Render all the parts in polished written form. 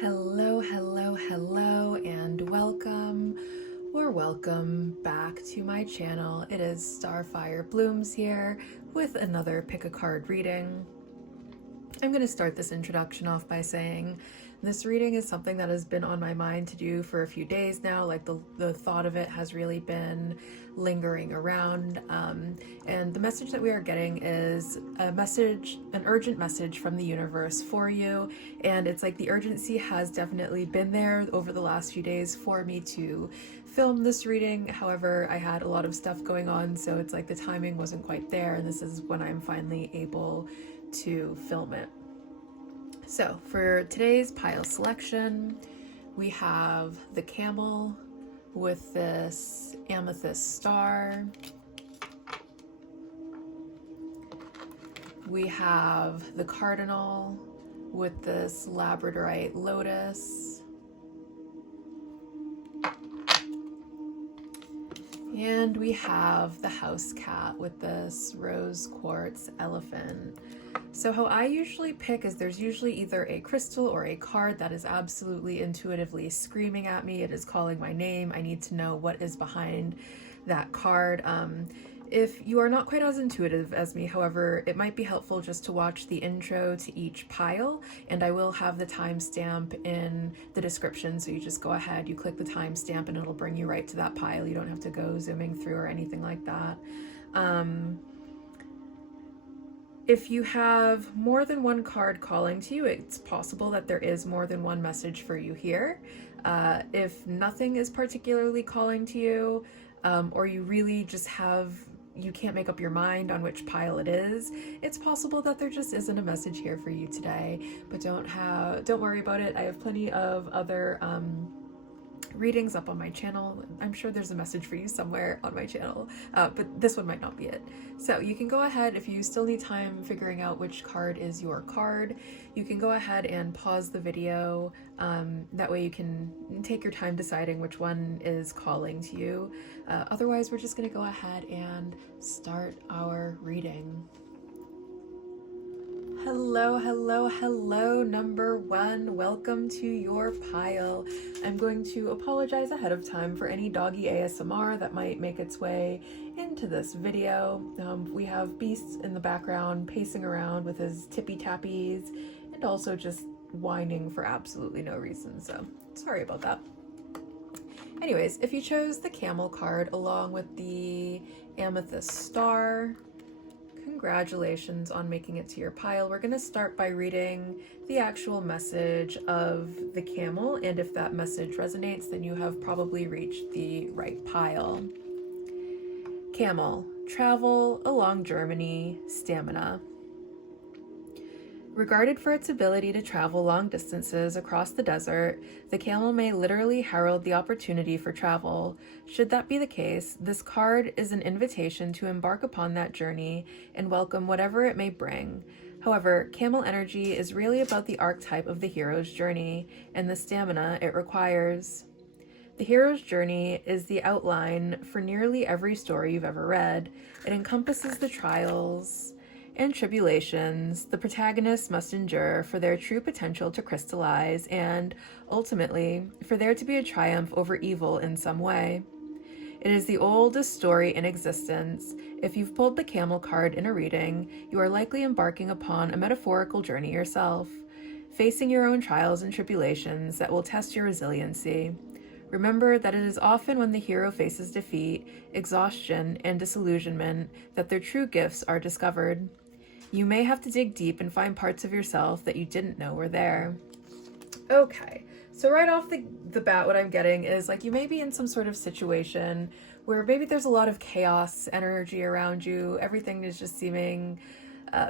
Hello, hello, hello, and welcome back to my channel. It is Starfire Blooms here with another pick a card reading. I'm going to start this introduction off by saying this reading is something that has been on my mind to do for a few days now. Like the thought of it has really been lingering around. And the message that we are getting is an urgent message from the universe for you. And it's like the urgency has definitely been there over the last few days for me to film this reading. However, I had a lot of stuff going on, so it's like the timing wasn't quite there. And this is when I'm finally able to film it. So for today's pile selection, we have the camel with this amethyst star. We have the cardinal with this labradorite lotus. And we have the house cat with this rose quartz elephant. So how I usually pick is there's usually either a crystal or a card that is absolutely intuitively screaming at me. It is calling my name. I need to know what is behind that card. If you are not quite as intuitive as me, however, it might be helpful just to watch the intro to each pile, and I will have the timestamp in the description, so you just go ahead, you click the timestamp, and it'll bring you right to that pile. You don't have to go zooming through or anything like that. If you have more than one card calling to you, it's possible that there is more than one message for you here. If nothing is particularly calling to you, or you really just you can't make up your mind on which pile it is, it's possible that there just isn't a message here for you today. But don't worry about it. I have plenty of other readings up on my channel. I'm sure there's a message for you somewhere on my channel, but this one might not be it. So you can go ahead, if you still need time figuring out which card is your card, you can go ahead and pause the video. That way you can take your time deciding which one is calling to you. Otherwise, we're just going to go ahead and start our reading. Hello, hello, hello, number one. Welcome to your pile. I'm going to apologize ahead of time for any doggy ASMR that might make its way into this video. We have Beast in the background pacing around with his tippy tappies and also just whining for absolutely no reason, so sorry about that. Anyways, if you chose the camel card along with the amethyst star, congratulations on making it to your pile. We're going to start by reading the actual message of the camel, and if that message resonates, then you have probably reached the right pile. Camel, travel along Germany, stamina. Regarded for its ability to travel long distances across the desert, the camel may literally herald the opportunity for travel. Should that be the case, this card is an invitation to embark upon that journey and welcome whatever it may bring. However, camel energy is really about the archetype of the hero's journey and the stamina it requires. The hero's journey is the outline for nearly every story you've ever read. It encompasses the trials and tribulations the protagonists must endure for their true potential to crystallize and, ultimately, for there to be a triumph over evil in some way. It is the oldest story in existence. If you've pulled the camel card in a reading, you are likely embarking upon a metaphorical journey yourself, facing your own trials and tribulations that will test your resiliency. Remember that it is often when the hero faces defeat, exhaustion, and disillusionment that their true gifts are discovered. You may have to dig deep and find parts of yourself that you didn't know were there. Okay, so right off the bat, what I'm getting is like you may be in some sort of situation where maybe there's a lot of chaos energy around you. Everything is just seeming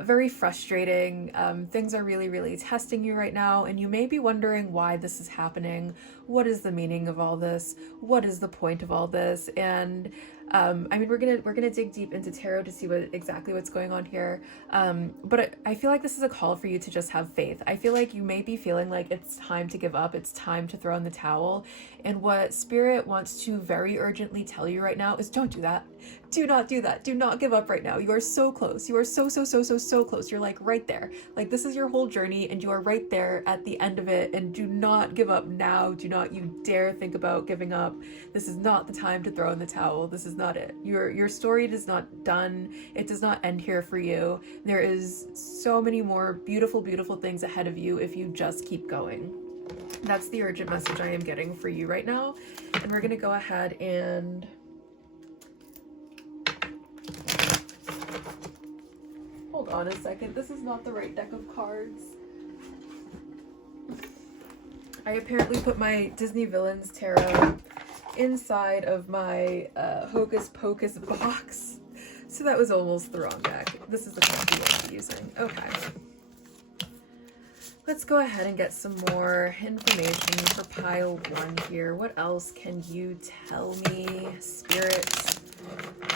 very frustrating. Things are really, really testing you right now, and you may be wondering why this is happening. What is the meaning of all this? What is the point of all this? And I mean, we're gonna dig deep into tarot to see exactly what's going on here. But I feel like this is a call for you to just have faith. I feel like you may be feeling like it's time to give up, it's time to throw in the towel. And what Spirit wants to very urgently tell you right now is don't do that. Do not do that. Do not give up right now. You are so close. You are so close. You're like right there. Like this is your whole journey and you are right there at the end of it, and do not give up now. Do not you dare think about giving up. This is not the time to throw in the towel. This is not it. Your story is not done. It does not end here for you. There is so many more beautiful things ahead of you if you just keep going. That's the urgent message I am getting for you right now. And we're going to go ahead and hold on a second. This is not the right deck of cards. I apparently put my Disney Villains Tarot inside of my Hocus Pocus box. So that was almost the wrong deck. This is the copy I'm using. Okay. Let's go ahead and get some more information for pile 1 here. What else can you tell me, spirits?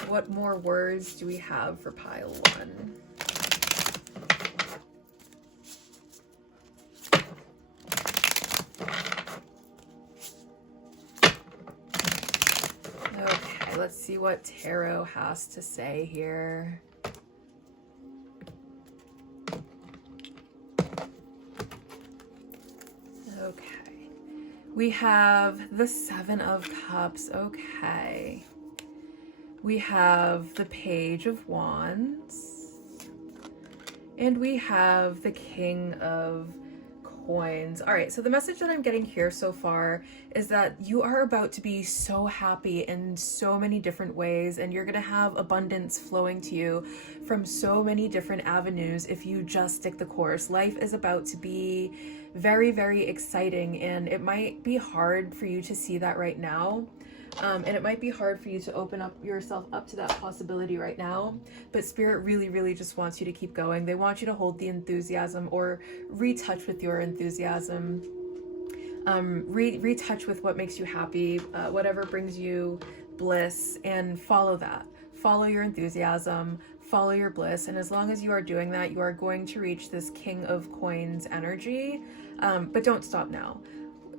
What more words do we have for pile 1? Okay, let's see what tarot has to say here. Okay, we have the 7 of Cups. Okay, we have the Page of Wands, and we have the King of Coins. All right, so the message that I'm getting here so far is that you are about to be so happy in so many different ways, and you're going to have abundance flowing to you from so many different avenues if you just stick the course. Life is about to be very exciting, and it might be hard for you to see that right now. And it might be hard for you to open up yourself up to that possibility right now, but Spirit really just wants you to keep going. They want you to hold the enthusiasm, or retouch with your enthusiasm, retouch with what makes you happy, whatever brings you bliss, and follow that. Follow your enthusiasm, follow your bliss, and as long as you are doing that, you are going to reach this King of Coins energy, but don't stop now.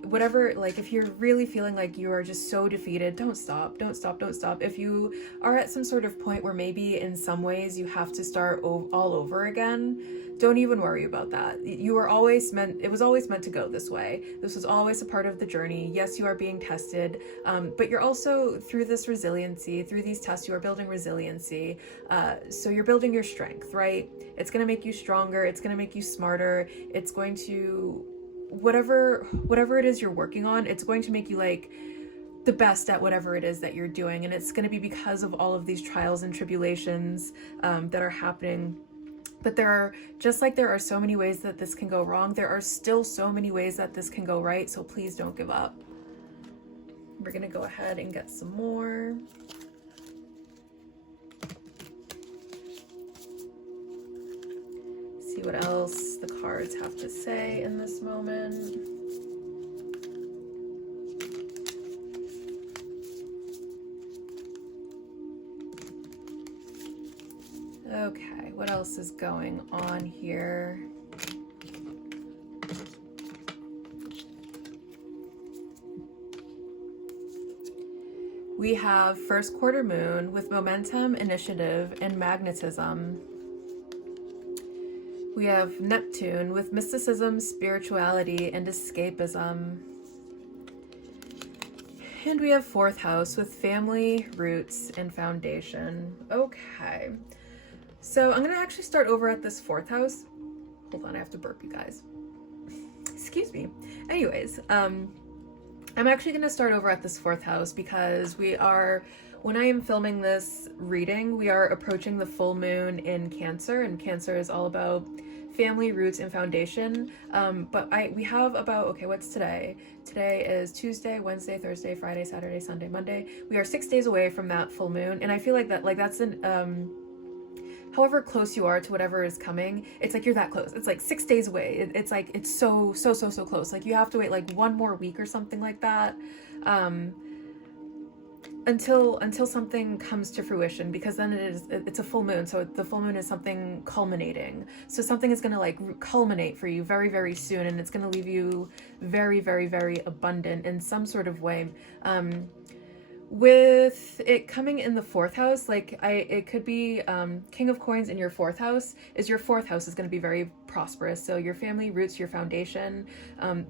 Whatever, like if you're really feeling like you are just so defeated, don't stop. If you are at some sort of point where maybe in some ways you have to start all over again, don't even worry about that. It was always meant to go this way. This was always a part of the journey. Yes, you are being tested, but you're also, through this resiliency, through these tests, you are building resiliency. So you're building your strength, right? It's going to make you stronger. It's going to make you smarter. It's going to, whatever it is you're working on, it's going to make you like the best at whatever it is that you're doing. And it's going to be because of all of these trials and tribulations that are happening. But just like there are so many ways that this can go wrong, there are still so many ways that this can go right. So please don't give up. We're going to go ahead and get some more. See what else the cards have to say in this moment. Okay, what else is going on here? We have first quarter moon with momentum, initiative, and magnetism. We have Neptune with mysticism, spirituality, and escapism. And we have fourth house with family, roots, and foundation. Okay. So I'm going to actually start over at this fourth house. Hold on, I have to burp, you guys. Excuse me. Anyways, I'm actually going to start over at this fourth house because when I am filming this reading, we are approaching the full moon in Cancer, and Cancer is all about family, roots, and foundation. But we have about, okay, what's today? Today is Tuesday, Wednesday, Thursday, Friday, Saturday, Sunday, Monday. We are 6 days away from that full moon, and I feel like that's however close you are to whatever is coming, it's like you're that close. It's like 6 days away. It's like, it's so close. Like you have to wait like one more week or something like that. until something comes to fruition, because then it's a full moon, so the full moon is something culminating, so something is going to like culminate for you very, very soon, and it's going to leave you very, very, very abundant in some sort of way. With it coming in the fourth house, like it could be King of Coins in your fourth house. Your fourth house is going to be very prosperous. So your family, roots, your foundation,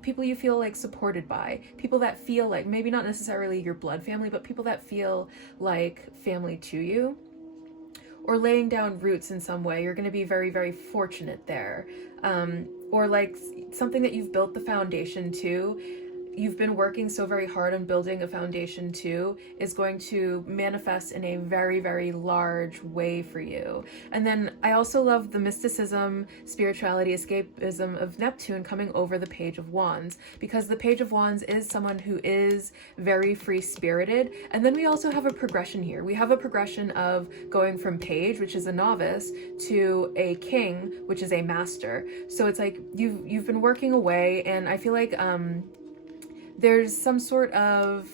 people you feel like supported by, people that feel like, maybe not necessarily your blood family, but people that feel like family to you, or laying down roots in some way. You're going to be very, very fortunate there. Or like something that you've built the foundation to, you've been working so very hard on building a foundation to, is going to manifest in a very, very large way for you. And then I also love the mysticism, spirituality, escapism of Neptune coming over the Page of Wands, because the Page of Wands is someone who is very free-spirited. And then we also have a progression here. We have a progression of going from page, which is a novice, to a king, which is a master. So it's like you've been working away, and I feel like there's some sort of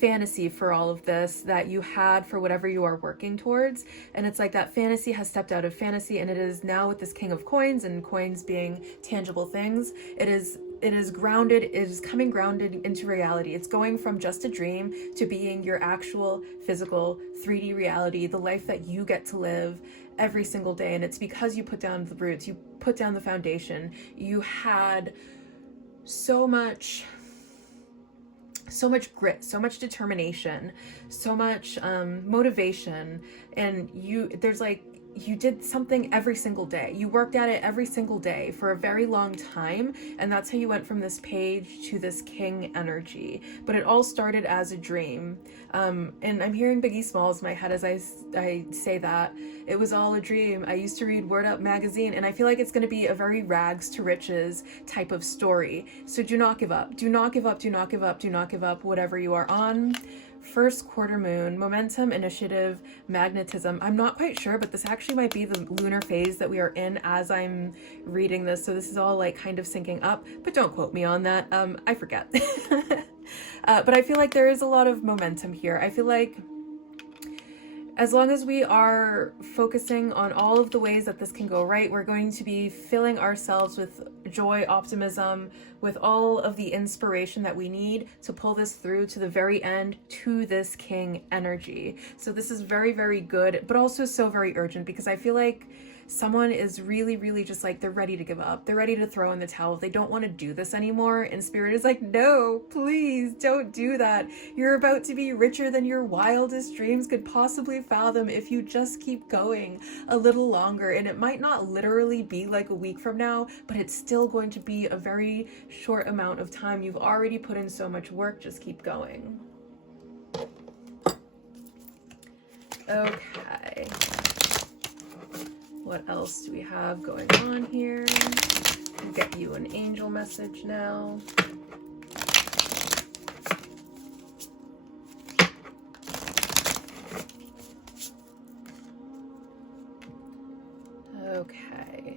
fantasy for all of this that you had for whatever you are working towards, and it's like that fantasy has stepped out of fantasy, and it is now with this King of Coins, and coins being tangible things, it is grounded, it is coming grounded into reality. It's going from just a dream to being your actual physical 3D reality, the life that you get to live every single day. And it's because you put down the roots, you put down the foundation, you had so much grit, so much determination, so much motivation, and you did something every single day. You worked at it every single day for a very long time, and that's how you went from this page to this king energy. But it all started as a dream. And I'm hearing Biggie Smalls in my head as I say that. It was all a dream. I used to read Word Up magazine, and I feel like it's going to be a very rags to riches type of story. So do not give up. Do not give up. Do not give up. Do not give up. Whatever you are on. First quarter moon, momentum, initiative, magnetism. I'm not quite sure, but this actually might be the lunar phase that we are in as I'm reading this. So this is all like kind of syncing up, but don't quote me on that. I forget. But I feel like there is a lot of momentum here. I feel like as long as we are focusing on all of the ways that this can go right, we're going to be filling ourselves with joy, optimism, with all of the inspiration that we need to pull this through to the very end, to this king energy. So this is very, very good, but also so very urgent, because I feel like someone is really, really just like, they're ready to give up. They're ready to throw in the towel. They don't want to do this anymore. And Spirit is like, no, please don't do that. You're about to be richer than your wildest dreams could possibly fathom if you just keep going a little longer. And it might not literally be like a week from now, but it's still going to be a very short amount of time. You've already put in so much work. Just keep going. Okay. What else do we have going on here? I'll get you an angel message now. Okay.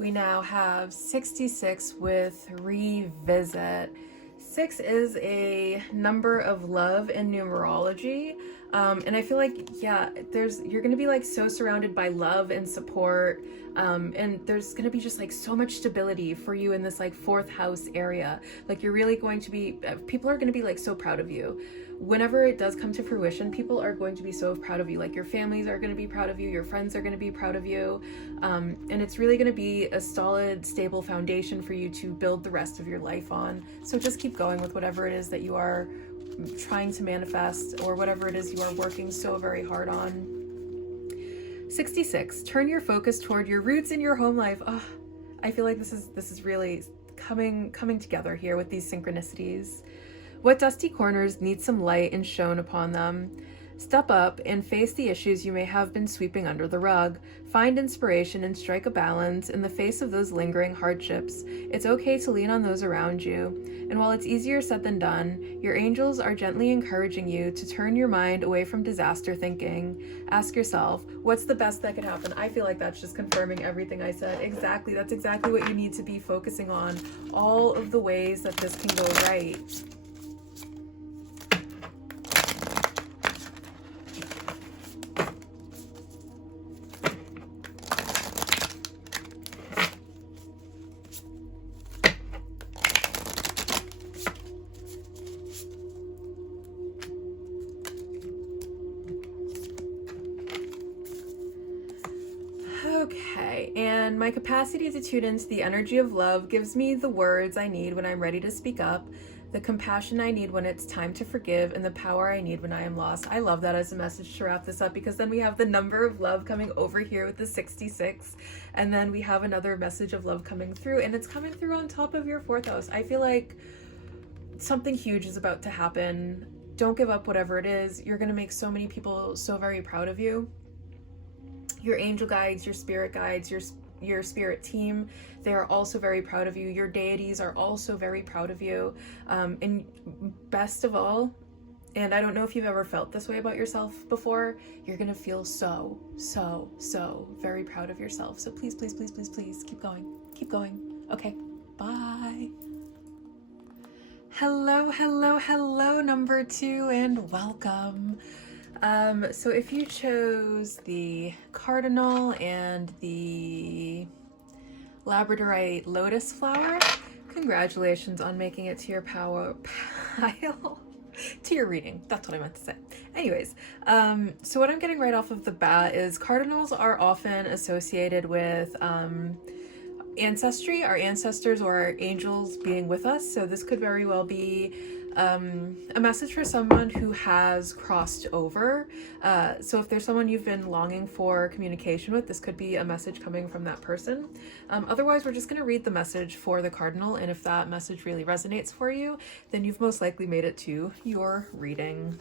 We now have 66 with revisit. 6 is a number of love in numerology. And I feel like, yeah, you're going to be like so surrounded by love and support. And there's going to be just like so much stability for you in this like fourth house area. Like you're really going to be, people are going to be like so proud of you. Whenever it does come to fruition, people are going to be so proud of you. Like your families are going to be proud of you. Your friends are going to be proud of you. And it's really going to be a solid, stable foundation for you to build the rest of your life on. So just keep going with whatever it is that you are trying to manifest, or whatever it is you are working so very hard on. 66, turn your focus toward your roots in your home life. Oh, I feel like this is really coming together here with these synchronicities. What dusty corners need some light and shone upon them? Step up and face the issues you may have been sweeping under the rug. Find inspiration and strike a balance in the face of those lingering hardships. It's okay to lean on those around you. And while it's easier said than done, your angels are gently encouraging you to turn your mind away from disaster thinking. Ask yourself, what's the best that could happen? I feel like that's just confirming everything I said. Exactly. That's exactly what you need to be focusing on. All of the ways that this can go right. Okay, and my capacity to tune into the energy of love gives me the words I need when I'm ready to speak up, the compassion I need when it's time to forgive, and the power I need when I am lost. I love that as a message to wrap this up, because then we have the number of love coming over here with the 66, and then we have another message of love coming through, and it's coming through on top of your 4th house. I feel like something huge is about to happen. Don't give up, whatever it is. You're going to make so many people so very proud of you. Your angel guides, your spirit guides, your spirit team, they are also very proud of you. Your deities are also very proud of you. And best of all, and I don't know if you've ever felt this way about yourself before, you're gonna feel so very proud of yourself. So please, please, please, please, please keep going. Keep going. Okay, bye. Hello, number 2, and welcome. So if you chose the cardinal and the labradorite lotus flower, congratulations on making it to your power pile. To your reading. That's what I meant to say. Anyways, so what I'm getting right off of the bat is cardinals are often associated with ancestry, our ancestors or our angels being with us. So this could very well be a message for someone who has crossed over. So if there's someone you've been longing for communication with, this could be a message coming from that person. Otherwise, we're just going to read the message for the cardinal, and if that message really resonates for you, then you've most likely made it to your reading.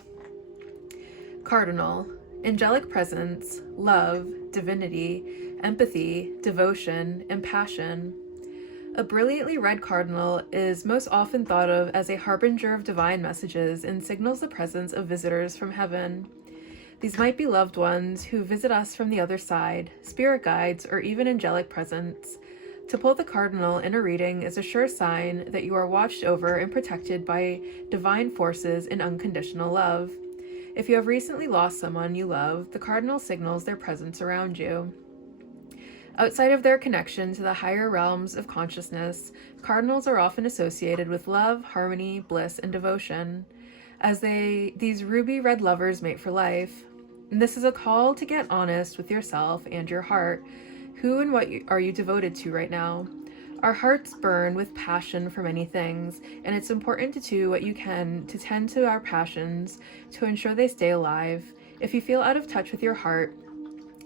Cardinal: angelic presence, love, divinity, empathy, devotion, and passion. A brilliantly red cardinal is most often thought of as a harbinger of divine messages and signals the presence of visitors from heaven. These might be loved ones who visit us from the other side, spirit guides, or even angelic presence. To pull the cardinal in a reading is a sure sign that you are watched over and protected by divine forces in unconditional love. If you have recently lost someone you love, the cardinal signals their presence around you. Outside of their connection to the higher realms of consciousness, cardinals are often associated with love, harmony, bliss, and devotion, as these ruby red lovers mate for life. And this is a call to get honest with yourself and your heart. Who and what are you devoted to right now? Our hearts burn with passion for many things, and it's important to do what you can to tend to our passions to ensure they stay alive. If you feel out of touch with your heart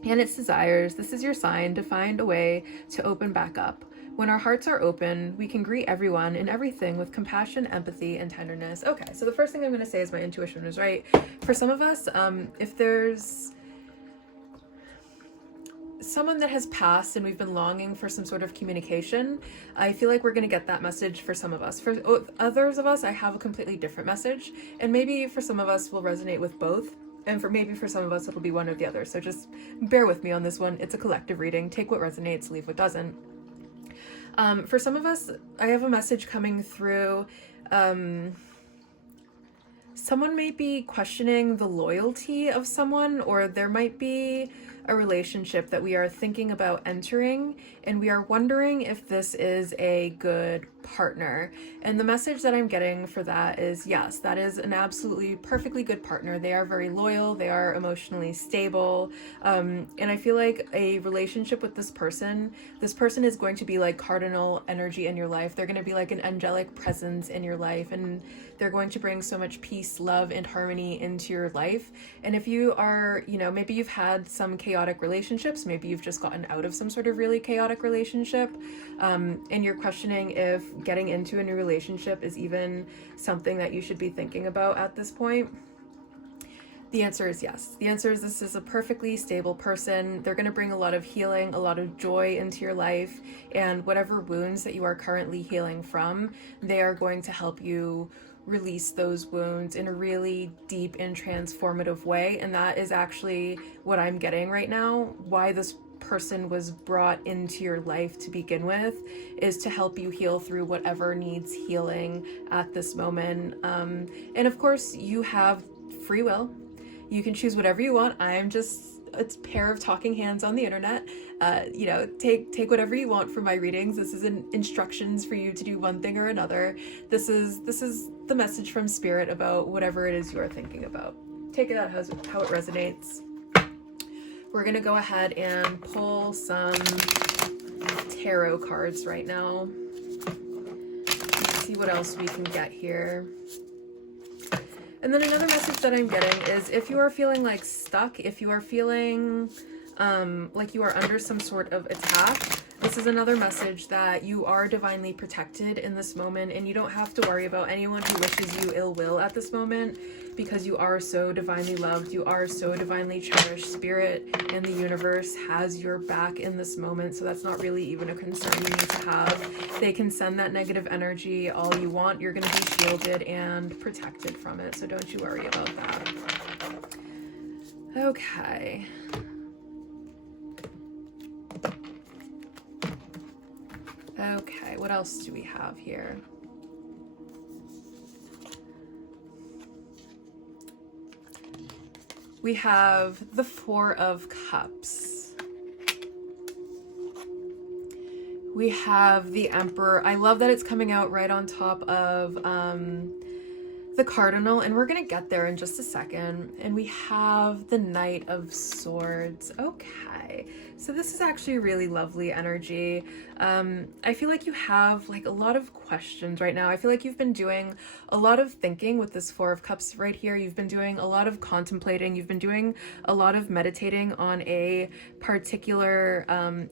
and its desires, this is your sign to find a way to open back up. When our hearts are open, we can greet everyone and everything with compassion, empathy, and tenderness. Okay, so the first thing I'm going to say is my intuition was right. For some of us, if there's someone that has passed and we've been longing for some sort of communication, I feel like we're going to get that message for some of us. For others of us, I have a completely different message, and maybe for some of us will resonate with both. And for some of us, it'll be one or the other. So just bear with me on this one. It's a collective reading. Take what resonates, leave what doesn't. For some of us, I have a message coming through. Someone may be questioning the loyalty of someone, or there might be a relationship that we are thinking about entering, and we are wondering if this is a good partner. And the message that I'm getting for that is, yes, that is an absolutely perfectly good partner. They are very loyal, they are emotionally stable, and I feel like a relationship with this person is going to be like cardinal energy in your life. They're going to be like an angelic presence in your life, and they're going to bring so much peace, love, and harmony into your life. And if you are, maybe you've had some chaotic relationships, maybe you've just gotten out of some sort of really chaotic relationship, and you're questioning if getting into a new relationship is even something that you should be thinking about at this point. The answer is yes. The answer is this is a perfectly stable person. They're going to bring a lot of healing, a lot of joy into your life, and whatever wounds that you are currently healing from, they are going to help you release those wounds in a really deep and transformative way. And that is actually what I'm getting right now. Why this person was brought into your life to begin with is to help you heal through whatever needs healing at this moment. And of course, you have free will. You can choose whatever you want. I am just a pair of talking hands on the internet. Take whatever you want from my readings. This isn't instructions for you to do one thing or another. This is the message from spirit about whatever it is you are thinking about. Take it out how it resonates. We're gonna go ahead and pull some tarot cards right now. Let's see what else we can get here. And then another message that I'm getting is if you are feeling like stuck, if you are feeling like you are under some sort of attack, this is another message that you are divinely protected in this moment, and you don't have to worry about anyone who wishes you ill will at this moment, because you are so divinely loved, you are so divinely cherished. Spirit and the universe has your back in this moment, so that's not really even a concern you need to have. They can send that negative energy all you want. You're going to be shielded and protected from it, so don't you worry about that. Okay. Okay, what else do we have here? We have the Four of Cups. We have the Emperor. I love that it's coming out right on top of the Cardinal, and we're gonna get there in just a second. And we have the Knight of Swords. Okay, so this is actually really lovely energy. I feel like you have like a lot of questions right now. I feel like you've been doing a lot of thinking with this Four of Cups right here. You've been doing a lot of contemplating. You've been doing a lot of meditating on a particular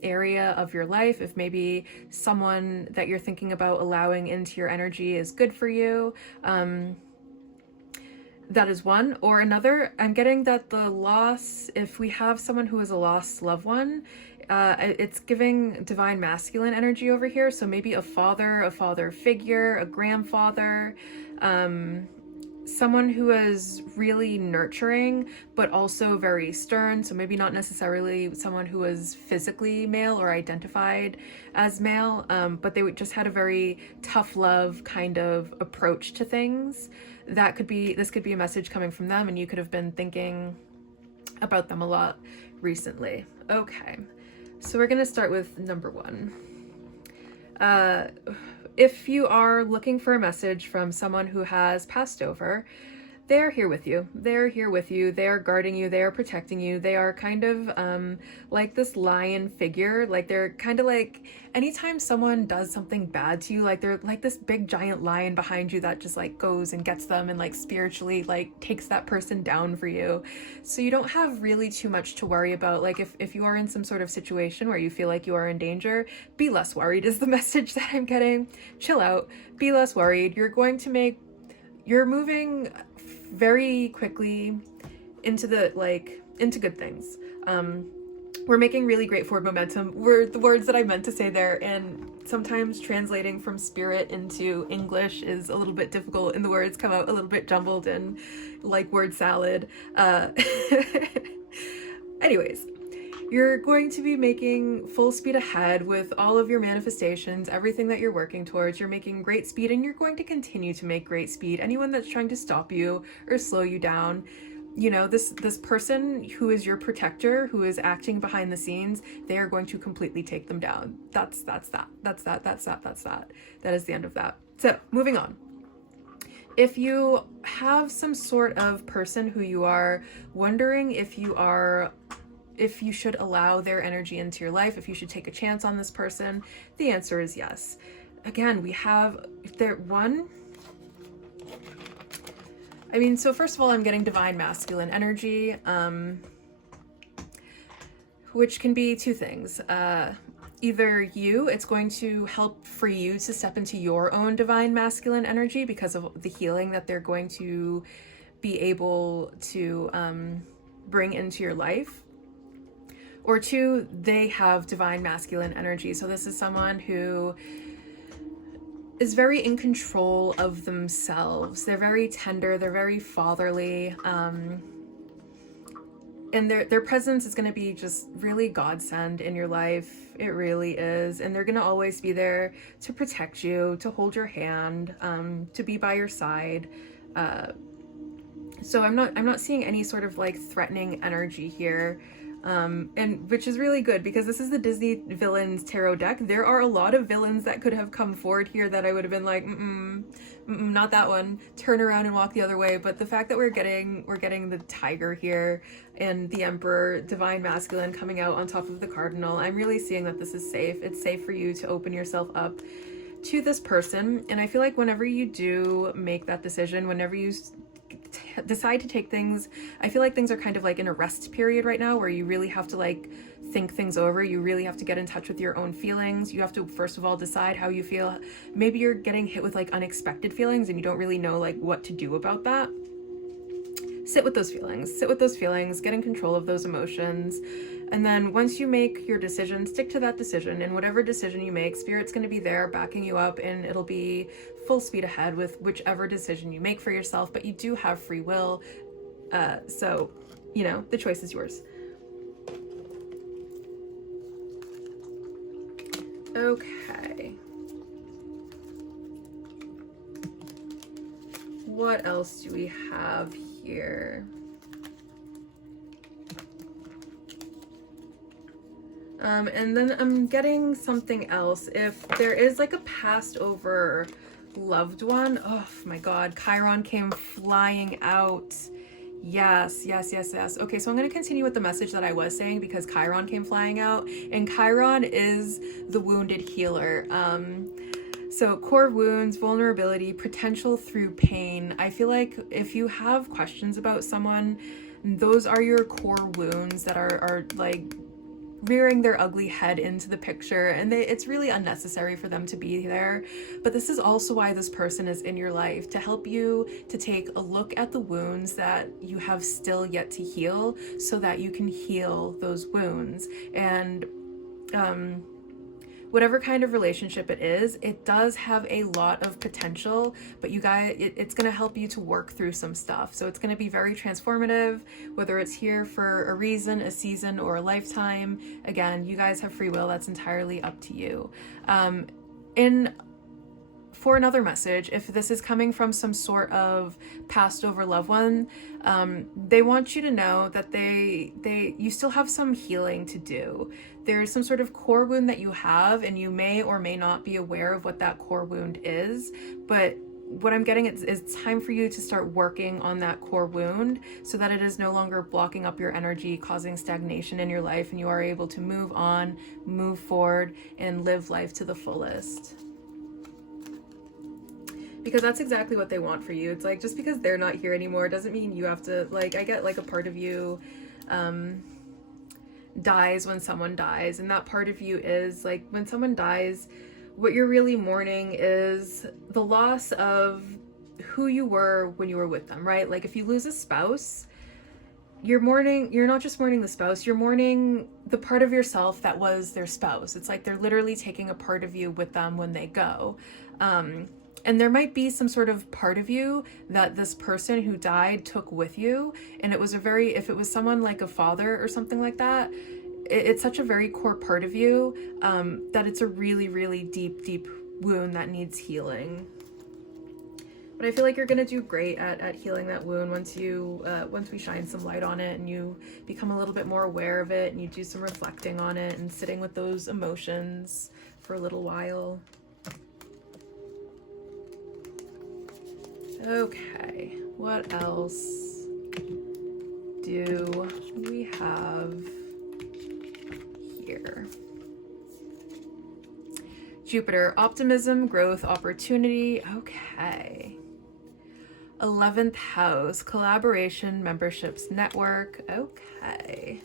area of your life. If maybe someone that you're thinking about allowing into your energy is good for you. That is one. Or another, I'm getting that the loss, if we have someone who is a lost loved one, it's giving divine masculine energy over here. So maybe a father figure, a grandfather, someone who is really nurturing, but also very stern. So maybe not necessarily someone who is physically male or identified as male, but they just had a very tough love kind of approach to things. This could be a message coming from them, and you could have been thinking about them a lot recently. Okay, so we're gonna start with number one. If you are looking for a message from someone who has passed over, they're here with you. They're here with you. They are guarding you. They are protecting you. They are kind of like this lion figure. Like they're kind of like anytime someone does something bad to you, like they're like this big giant lion behind you that just like goes and gets them and like spiritually like takes that person down for you. So you don't have really too much to worry about. Like if you are in some sort of situation where you feel like you are in danger, be less worried is the message that I'm getting. Chill out. Be less worried. You're moving very quickly into good things. We're making really great forward momentum were the words that I meant to say there, and sometimes translating from spirit into English is a little bit difficult and the words come out a little bit jumbled and like word salad. Anyways, you're going to be making full speed ahead with all of your manifestations, everything that you're working towards. You're making great speed, and you're going to continue to make great speed. Anyone that's trying to stop you or slow you down, you know, this person who is your protector, who is acting behind the scenes, they are going to completely take them down. That's that. That is the end of that. So moving on. If you have some sort of person who you are wondering if you should allow their energy into your life, if you should take a chance on this person, the answer is yes. Again, we have so first of all, I'm getting divine masculine energy, which can be two things. Either it's going to help for you to step into your own divine masculine energy because of the healing that they're going to be able to bring into your life. Or 2, they have divine masculine energy. So this is someone who is very in control of themselves. They're very tender, they're very fatherly, and their presence is going to be just really godsend in your life. It really is. And they're going to always be there to protect you, to hold your hand, to be by your side. So I'm not seeing any sort of like threatening energy here. And which is really good, because this is the Disney Villains Tarot deck. There are a lot of villains that could have come forward here that I would have been like, not that one, turn around and walk the other way. But the fact that we're getting the Tiger here and the Emperor, divine masculine, coming out on top of the Cardinal, I'm really seeing that this is safe. It's safe for you to open yourself up to this person. And I feel like whenever you do make that decision, whenever you decide to take things, I feel like things are kind of like in a rest period right now, where you really have to like think things over. You really have to get in touch with your own feelings. You have to first of all decide how you feel. Maybe you're getting hit with like unexpected feelings and you don't really know like what to do about that. Sit with those feelings, get in control of those emotions. And then once you make your decision, stick to that decision. And whatever decision you make, Spirit's going to be there backing you up, and it'll be full speed ahead with whichever decision you make for yourself. But you do have free will. So, you know, the choice is yours. Okay. What else do we have here? And then I'm getting something else. If there is like a passed over loved one, oh my God, Chiron came flying out. Yes. Okay, so I'm going to continue with the message that I was saying, because Chiron came flying out, and Chiron is the wounded healer. So core wounds, vulnerability, potential through pain. I feel like if you have questions about someone, those are your core wounds that are like rearing their ugly head into the picture, and it's really unnecessary for them to be there. But this is also why this person is in your life, to help you to take a look at the wounds that you have still yet to heal, so that you can heal those wounds. And whatever kind of relationship it is, it does have a lot of potential, but you guys, it's going to help you to work through some stuff. So it's going to be very transformative, whether it's here for a reason, a season, or a lifetime. Again, you guys have free will. That's entirely up to you. For another message, if this is coming from some sort of passed over loved one, they want you to know that you still have some healing to do. There's some sort of core wound that you have, and you may or may not be aware of what that core wound is, but what I'm getting is it's time for you to start working on that core wound, so that it is no longer blocking up your energy, causing stagnation in your life, and you are able to move on, move forward, and live life to the fullest. Because that's exactly what they want for you. It's like, just because they're not here anymore doesn't mean you have to, like, I get like a part of you dies when someone dies, and that part of you is like, when someone dies, what you're really mourning is the loss of who you were when you were with them, right? Like if you lose a spouse, you're not just mourning the spouse, you're mourning the part of yourself that was their spouse. It's like they're literally taking a part of you with them when they go. And there might be some sort of part of you that this person who died took with you. And it was if it was someone like a father or something like that, it's such a very core part of you that it's a really, really deep wound that needs healing. But I feel like you're going to do great at healing that wound once we shine some light on it, and you become a little bit more aware of it, and you do some reflecting on it and sitting with those emotions for a little while. Okay, what else do we have here? Jupiter, optimism, growth, opportunity. Okay. 11th house, collaboration, memberships, network. Okay.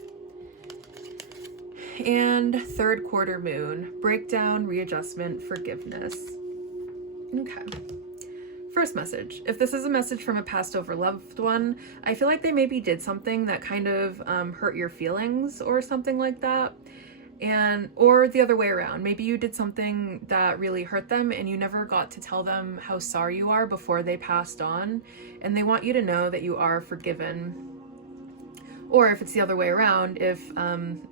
And third quarter moon, breakdown, readjustment, forgiveness. Okay. First message. If this is a message from a passed over loved one, I feel like they maybe did something that kind of hurt your feelings or something like that. Or the other way around. Maybe you did something that really hurt them and you never got to tell them how sorry you are before they passed on, and they want you to know that you are forgiven. Or if it's the other way around, if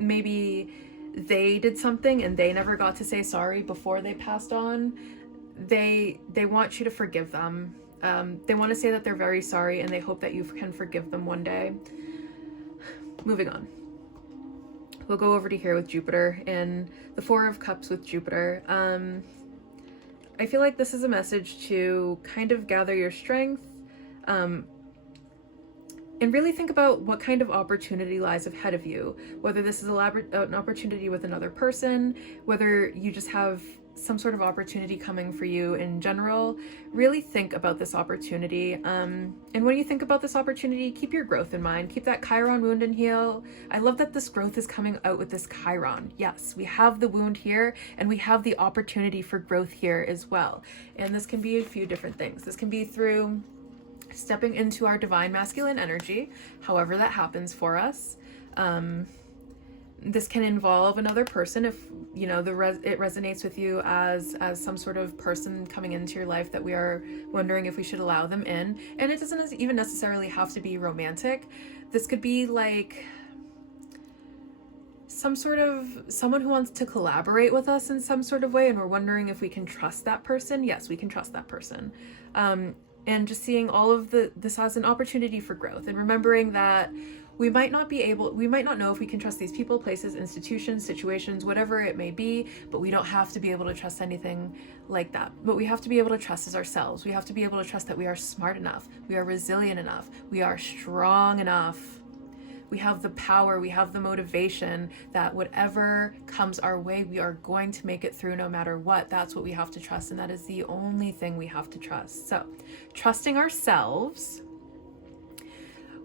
maybe they did something and they never got to say sorry before they passed on, they want you to forgive them. They want to say that they're very sorry and they hope that you can forgive them one day. Moving on. We'll go over to here with Jupiter and the Four of Cups with Jupiter. I feel like this is a message to kind of gather your strength, and really think about what kind of opportunity lies ahead of you, whether this is an opportunity with another person, whether you just have some sort of opportunity coming for you in general. Really think about this opportunity. And when you think about this opportunity, keep your growth in mind. Keep that Chiron wound and heal. I love that this growth is coming out with this Chiron. Yes, we have the wound here and we have the opportunity for growth here as well. And this can be a few different things. This can be through stepping into our divine masculine energy, however that happens for us. This can involve another person if, you know, it resonates with you as some sort of person coming into your life that we are wondering if we should allow them in. And it doesn't even necessarily have to be romantic. This could be like someone who wants to collaborate with us in some sort of way, and we're wondering if we can trust that person. Yes, we can trust that person. And just seeing all of this as an opportunity for growth, and remembering that we might not know if we can trust these people, places, institutions, situations, whatever it may be, but we don't have to be able to trust anything like that. What we have to be able to trust is ourselves. We have to be able to trust that we are smart enough, we are resilient enough, we are strong enough. We have the power, we have the motivation that whatever comes our way, we are going to make it through no matter what. That's what we have to trust, and that is the only thing we have to trust. So, trusting ourselves,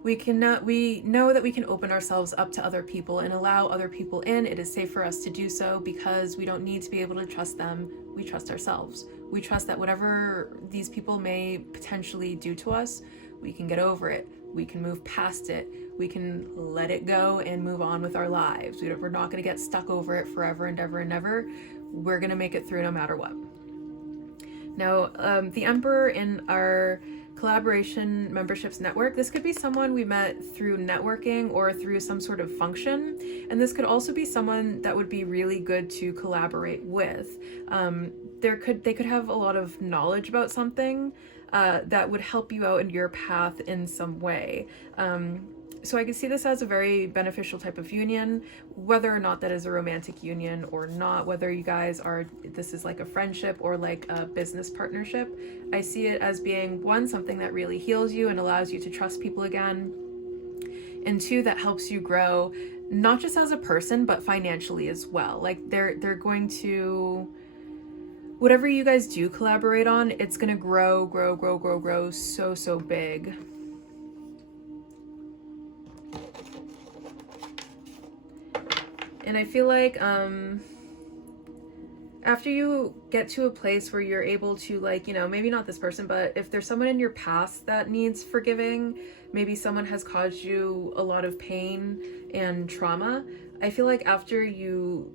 we know that we can open ourselves up to other people and allow other people in. It is safe for us to do so because we don't need to be able to trust them. We trust ourselves. We trust that whatever these people may potentially do to us, we can get over it. We can move past it. We can let it go and move on with our lives. We're not going to get stuck over it forever and ever and ever. We're going to make it through no matter what. Now, the Emperor in our collaboration memberships network, this could be someone we met through networking or through some sort of function. And this could also be someone that would be really good to collaborate with. They could have a lot of knowledge about something that would help you out in your path in some way. So I can see this as a very beneficial type of union, whether or not that is a romantic union or not, whether you guys this is like a friendship or like a business partnership. I see it as being, one, something that really heals you and allows you to trust people again, and two, that helps you grow, not just as a person, but financially as well. Like they're going to, whatever you guys do collaborate on, it's going to grow so big. And I feel like after you get to a place where you're able to, like, you know, maybe not this person, but if there's someone in your past that needs forgiving, maybe someone has caused you a lot of pain and trauma, I feel like after you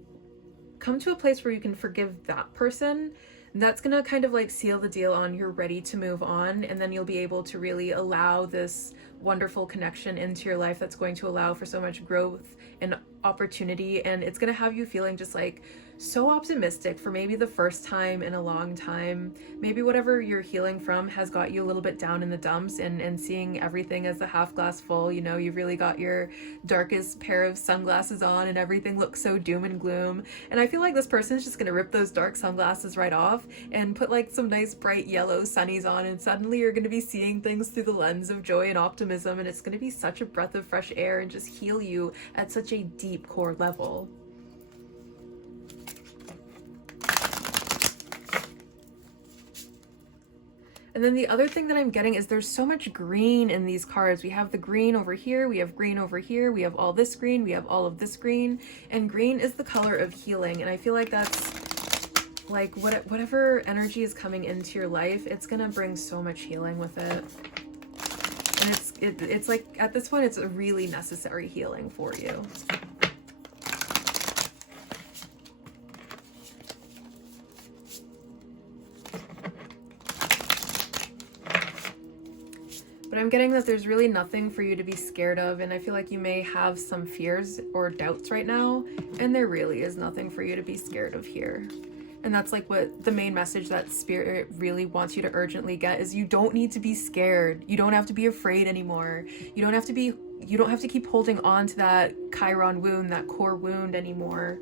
come to a place where you can forgive that person, that's going to kind of like seal the deal on you're ready to move on, and then you'll be able to really allow this wonderful connection into your life that's going to allow for so much growth and opportunity, and it's going to have you feeling just like so optimistic for maybe the first time in a long time. Maybe whatever you're healing from has got you a little bit down in the dumps, and seeing everything as a half glass full. You know, you've really got your darkest pair of sunglasses on and everything looks so doom and gloom, and I feel like this person's just gonna rip those dark sunglasses right off and put like some nice bright yellow sunnies on, and suddenly you're gonna be seeing things through the lens of joy and optimism, and it's gonna be such a breath of fresh air and just heal you at such a deep core level. And then the other thing that I'm getting is there's so much green in these cards. We have the green over here, we have green over here, we have all this green, we have all of this green, and green is the color of healing. And I feel like that's like whatever energy is coming into your life, it's gonna bring so much healing with it. And it's like, at this point, it's a really necessary healing for you. But I'm getting that there's really nothing for you to be scared of, and I feel like you may have some fears or doubts right now, and there really is nothing for you to be scared of here. And that's like what the main message that Spirit really wants you to urgently get is you don't need to be scared. You don't have to be afraid anymore. You don't have to keep holding on to that Chiron wound, that core wound anymore.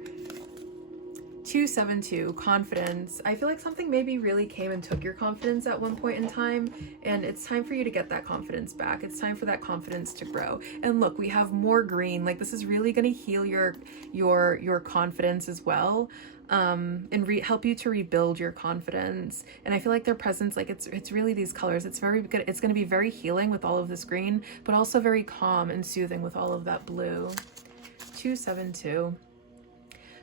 272, confidence. I feel like something maybe really came and took your confidence at one point in time, and it's time for you to get that confidence back. It's time for that confidence to grow. And look, we have more green. Like, this is really going to heal your confidence as well, and help you to rebuild your confidence. And I feel like their presence, like it's really these colors. It's very good. It's going to be very healing with all of this green, but also very calm and soothing with all of that blue. 272.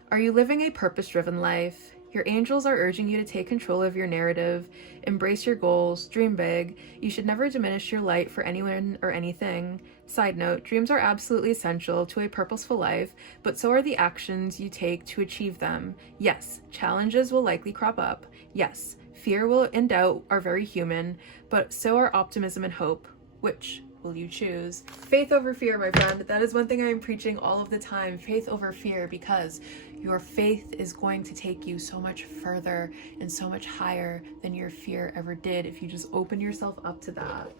Are you living a purpose-driven life? Your angels are urging you to take control of your narrative, embrace your goals, dream big. You should never diminish your light for anyone or anything. Side note, dreams are absolutely essential to a purposeful life, but so are the actions you take to achieve them. Yes, challenges will likely crop up. Yes, fear and doubt are very human, but so are optimism and hope. Which will you choose? Faith over fear, my friend. That is one thing I am preaching all of the time. Faith over fear, because your faith is going to take you so much further and so much higher than your fear ever did if you just open yourself up to that.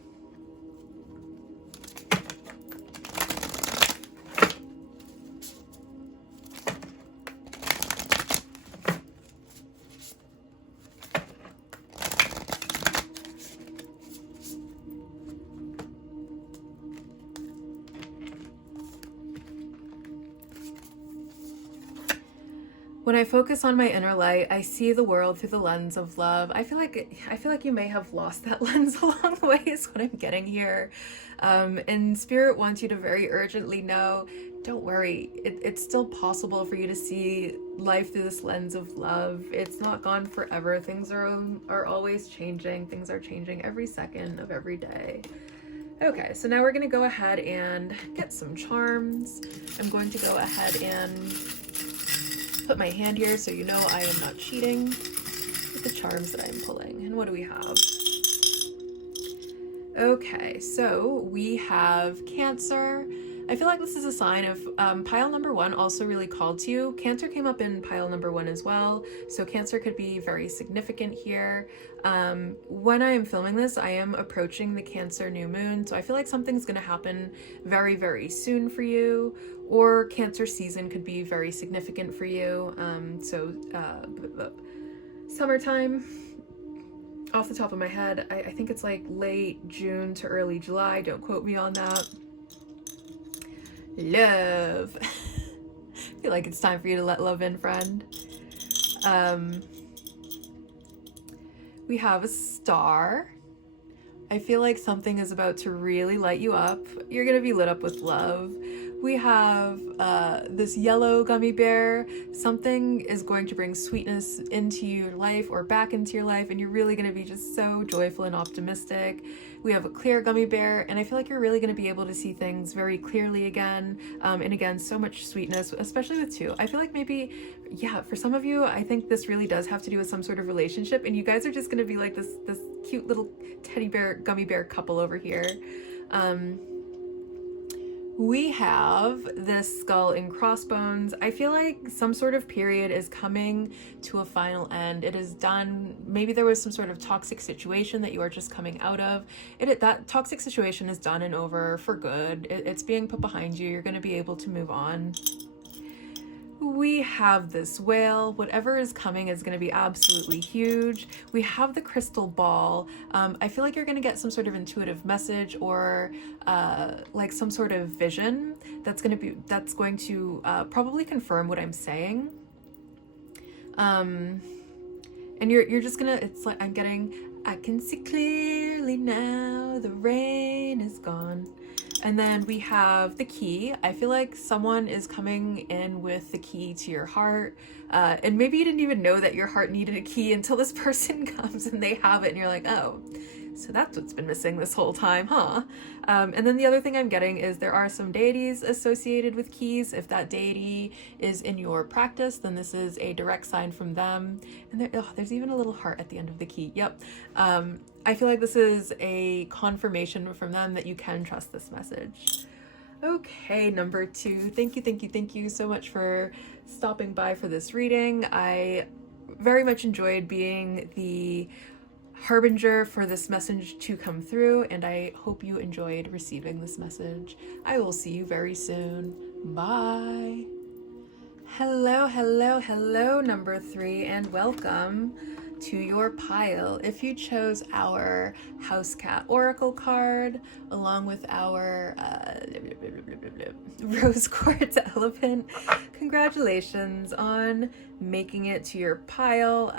When I focus on my inner light, I see the world through the lens of love. I feel like you may have lost that lens along the way is what I'm getting here. And Spirit wants you to very urgently know, don't worry, it's still possible for you to see life through this lens of love. It's not gone forever. Things are always changing. Things are changing every second of every day. Okay, so now we're going to go ahead and get some charms. I'm going to go ahead and put my hand here so you know I am not cheating with the charms that I'm pulling. And what do we have? Okay, so we have Cancer. I feel like this is a sign of pile number 1 also really called to you. Cancer came up in pile number 1 as well, so Cancer could be very significant here. When I am filming this, I am approaching the Cancer new moon, so I feel like something's going to happen very, very soon for you, or Cancer season could be very significant for you. Summertime, off the top of my head, I think it's like late June to early July. Don't quote me on that. Love. I feel like it's time for you to let love in, friend. We have a star. I feel like something is about to really light you up. You're gonna be lit up with love. We have this yellow gummy bear. Something is going to bring sweetness into your life or back into your life, and you're really going to be just so joyful and optimistic. We have a clear gummy bear, and I feel like you're really going to be able to see things very clearly again. And again, so much sweetness, especially with 2. I feel like maybe, yeah, for some of you, I think this really does have to do with some sort of relationship, and you guys are just going to be like this cute little teddy bear, gummy bear couple over here. We have this skull and crossbones. I feel like some sort of period is coming to a final end. It is done. Maybe there was some sort of toxic situation that you are just coming out of. That toxic situation is done and over for good. It's being put behind you. You're going to be able to move on. We have this whale. Whatever is coming is going to be absolutely huge. We have the crystal ball. I feel like you're going to get some sort of intuitive message or like some sort of vision that's going to probably confirm what I'm saying. And you're just gonna, it's like I can see clearly now, the rain is gone. And then we have the key. I feel like someone is coming in with the key to your heart. And maybe you didn't even know that your heart needed a key until this person comes and they have it and you're like, oh, so that's what's been missing this whole time, huh? And then the other thing I'm getting is there are some deities associated with keys. If that deity is in your practice, then this is a direct sign from them. And there's even a little heart at the end of the key. Yep. I feel like this is a confirmation from them that you can trust this message. Okay, number 2. Thank you so much for stopping by for this reading. I very much enjoyed being the harbinger for this message to come through, and I hope you enjoyed receiving this message. I will see you very soon. Bye. Hello, number 3, and welcome to your pile. If you chose our House Cat Oracle card along with our Rose Quartz Elephant, congratulations on making it to your pile.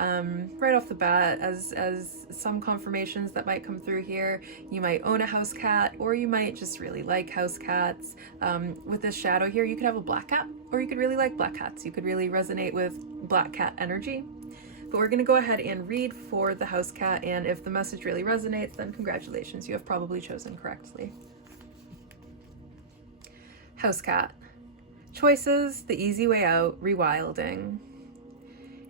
Right off the bat, as some confirmations that might come through here, you might own a house cat, or you might just really like house cats. With this shadow here, you could have a black cat, or you could really like black cats. You could really resonate with black cat energy. But we're going to go ahead and read for the house cat, and if the message really resonates, then congratulations, you have probably chosen correctly. House cat. Choices, the easy way out, rewilding.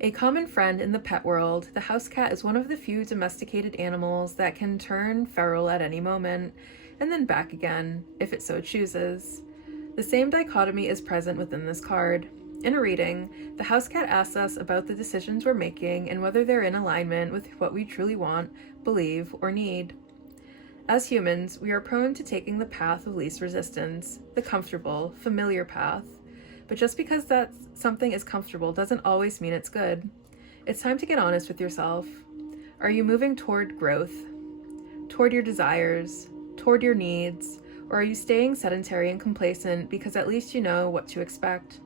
A common friend in the pet world, the house cat is one of the few domesticated animals that can turn feral at any moment, and then back again, if it so chooses. The same dichotomy is present within this card. In a reading, the house cat asks us about the decisions we're making and whether they're in alignment with what we truly want, believe, or need. As humans, we are prone to taking the path of least resistance, the comfortable, familiar path. But just because that something is comfortable doesn't always mean it's good. It's time to get honest with yourself. Are you moving toward growth, toward your desires, toward your needs, or are you staying sedentary and complacent because at least you know what to expect?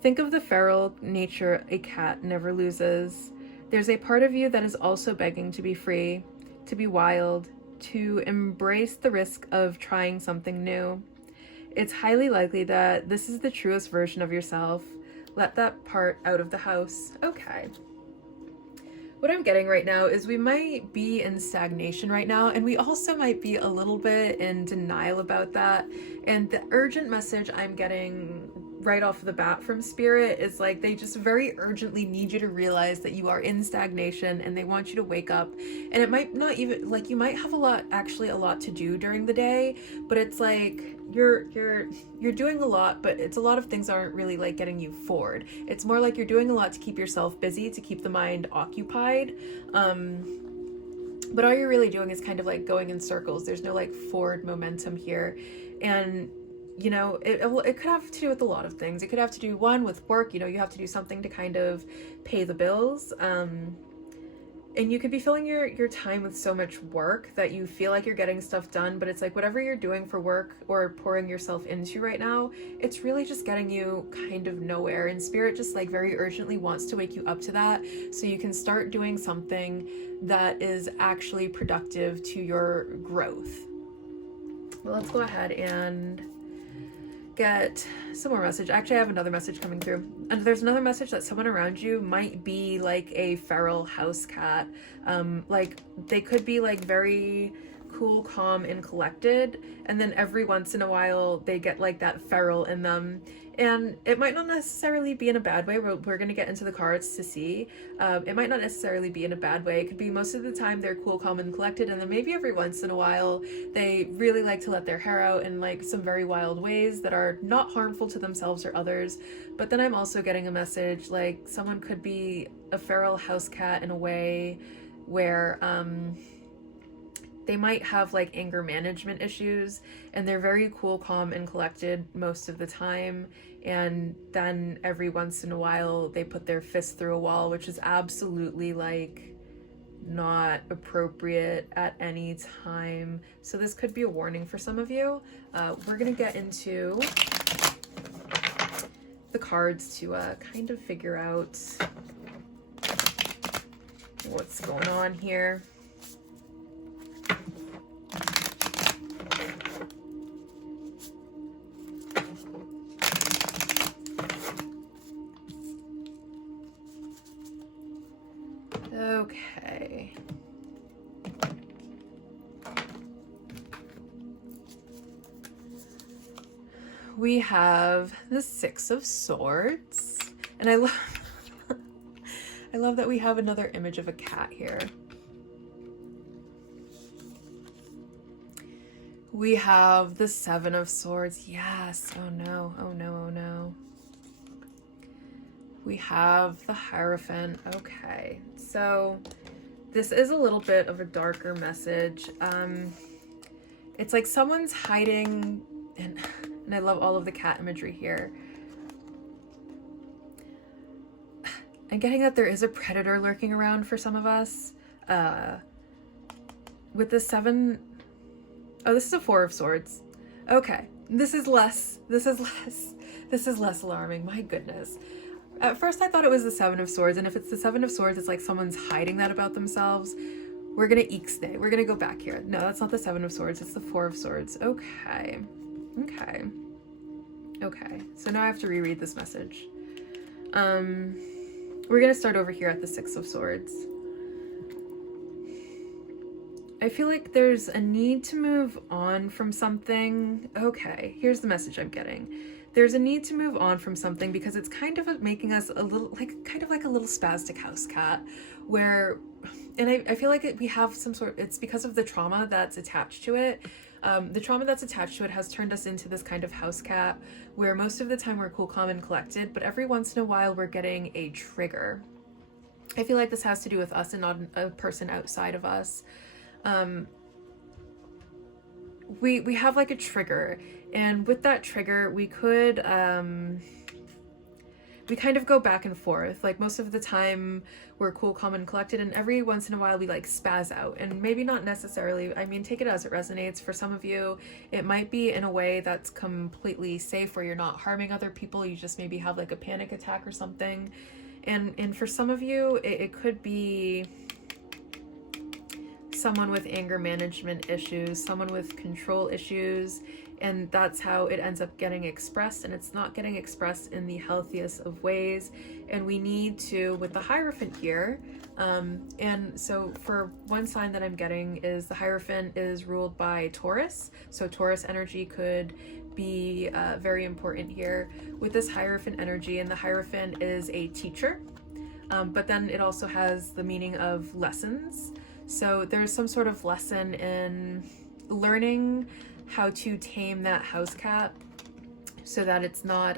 Think of the feral nature a cat never loses. There's a part of you that is also begging to be free, to be wild, to embrace the risk of trying something new. It's highly likely that this is the truest version of yourself. Let that part out of the house. Okay. What I'm getting right now is we might be in stagnation right now, and we also might be a little bit in denial about that. And the urgent message I'm getting right off the bat from Spirit is like they just very urgently need you to realize that you are in stagnation, and they want you to wake up. And it might not even, like, you might have a lot to do during the day, but it's like you're doing a lot, but it's a lot of things aren't really like getting you forward. It's more like you're doing a lot to keep yourself busy, to keep the mind occupied. But all you're really doing is kind of like going in circles. There's no like forward momentum here. And you know, it could have to do with a lot of things. It could have to do, one, with work. You know, you have to do something to kind of pay the bills. And you could be filling your time with so much work that you feel like you're getting stuff done, but it's like whatever you're doing for work or pouring yourself into right now, it's really just getting you kind of nowhere. And Spirit just like very urgently wants to wake you up to that so you can start doing something that is actually productive to your growth. Well, let's go ahead and get some more message. Actually, I have another message coming through, and there's another message that someone around you might be like a feral house cat. Like they could be like very cool, calm, and collected, and then every once in a while they get like that feral in them. And it might not necessarily be in a bad way. We're going to get into the cards to see. It might not necessarily be in a bad way. It could be most of the time they're cool, calm, and collected. And then maybe every once in a while, they really like to let their hair out in like some very wild ways that are not harmful to themselves or others. But then I'm also getting a message like someone could be a feral house cat in a way where, they might have like anger management issues, and they're very cool, calm, and collected most of the time. And then every once in a while they put their fist through a wall, which is absolutely like not appropriate at any time. So this could be a warning for some of you. We're gonna get into the cards to kind of figure out what's going on here. we have the Six of Swords. And I love I love that we have another image of a cat here. We have the Seven of Swords. Yes. Oh no. Oh no. Oh no. We have the Hierophant. Okay. So this is a little bit of a darker message. It's like someone's hiding, and I love all of the cat imagery here. I'm getting that there is a predator lurking around for some of us. With the seven... Oh, this is a Four of Swords. Okay. This is less alarming. My goodness. At first I thought it was the Seven of Swords, and if it's the Seven of Swords, it's like someone's hiding that about themselves. We're gonna ixnay. We're gonna go back here. No, that's not the Seven of Swords. It's the Four of Swords. Okay. Okay. Okay. So now I have to reread this message. We're gonna start over here at the Six of Swords. I feel like there's a need to move on from something. Okay, here's the message I'm getting. There's a need to move on from something because it's kind of making us a little, kind of like a little spastic house cat, where, and I feel like we have some sort, it's because of the trauma that's attached to it. The trauma that's attached to it has turned us into this kind of house cat where most of the time we're cool, calm, and collected, but every once in a while we're getting a trigger. I feel like this has to do with us and not a person outside of us. We have like a trigger, and with that trigger we could we kind of go back and forth. Like most of the time we're cool, calm, and collected, and every once in a while we like spaz out, and maybe not necessarily, I mean, take it as it resonates. For some of you it might be in a way that's completely safe where you're not harming other people, you just maybe have like a panic attack or something, and for some of you it could be someone with anger management issues, someone with control issues, and that's how it ends up getting expressed, and it's not getting expressed in the healthiest of ways. And we need to, with the Hierophant here, and so for one sign that I'm getting is the Hierophant is ruled by Taurus, so Taurus energy could be very important here with this Hierophant energy. And the Hierophant is a teacher, but then it also has the meaning of lessons. So there's some sort of lesson in learning how to tame that house cat so that it's not,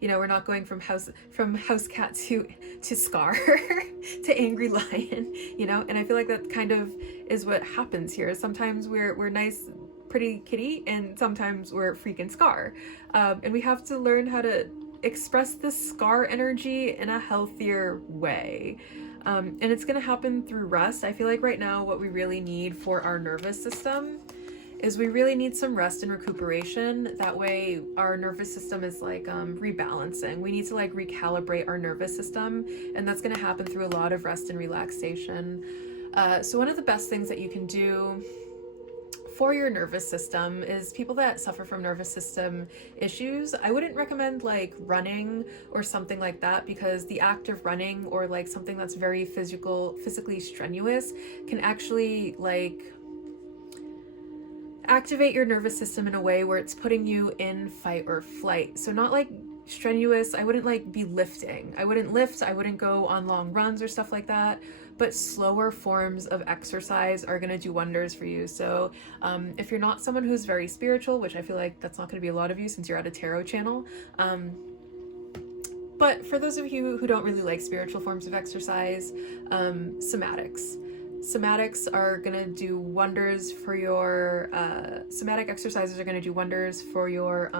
you know, we're not going from house cat to Scar to angry lion, you know? And I feel like that kind of is what happens here. Sometimes we're nice, pretty kitty, and sometimes we're freaking Scar. And we have to learn how to express this Scar energy in a healthier way. And it's going to happen through rest. I feel like right now what we really need for our nervous system is we really need some rest and recuperation. That way our nervous system is like rebalancing. We need to like recalibrate our nervous system, and that's going to happen through a lot of rest and relaxation. So one of the best things that you can do for your nervous system is people that suffer from nervous system issues. I wouldn't recommend like running or something like that, because the act of running or like something that's very physically strenuous can actually like activate your nervous system in a way where it's putting you in fight or flight. So not like strenuous, I wouldn't like be lifting. I wouldn't lift, I wouldn't go on long runs or stuff like that, but slower forms of exercise are going to do wonders for you. So if you're not someone who's very spiritual, which I feel like that's not going to be a lot of you since you're at a tarot channel, but for those of you who don't really like spiritual forms of exercise, somatics are going to do wonders for your somatic exercises are going to do wonders for your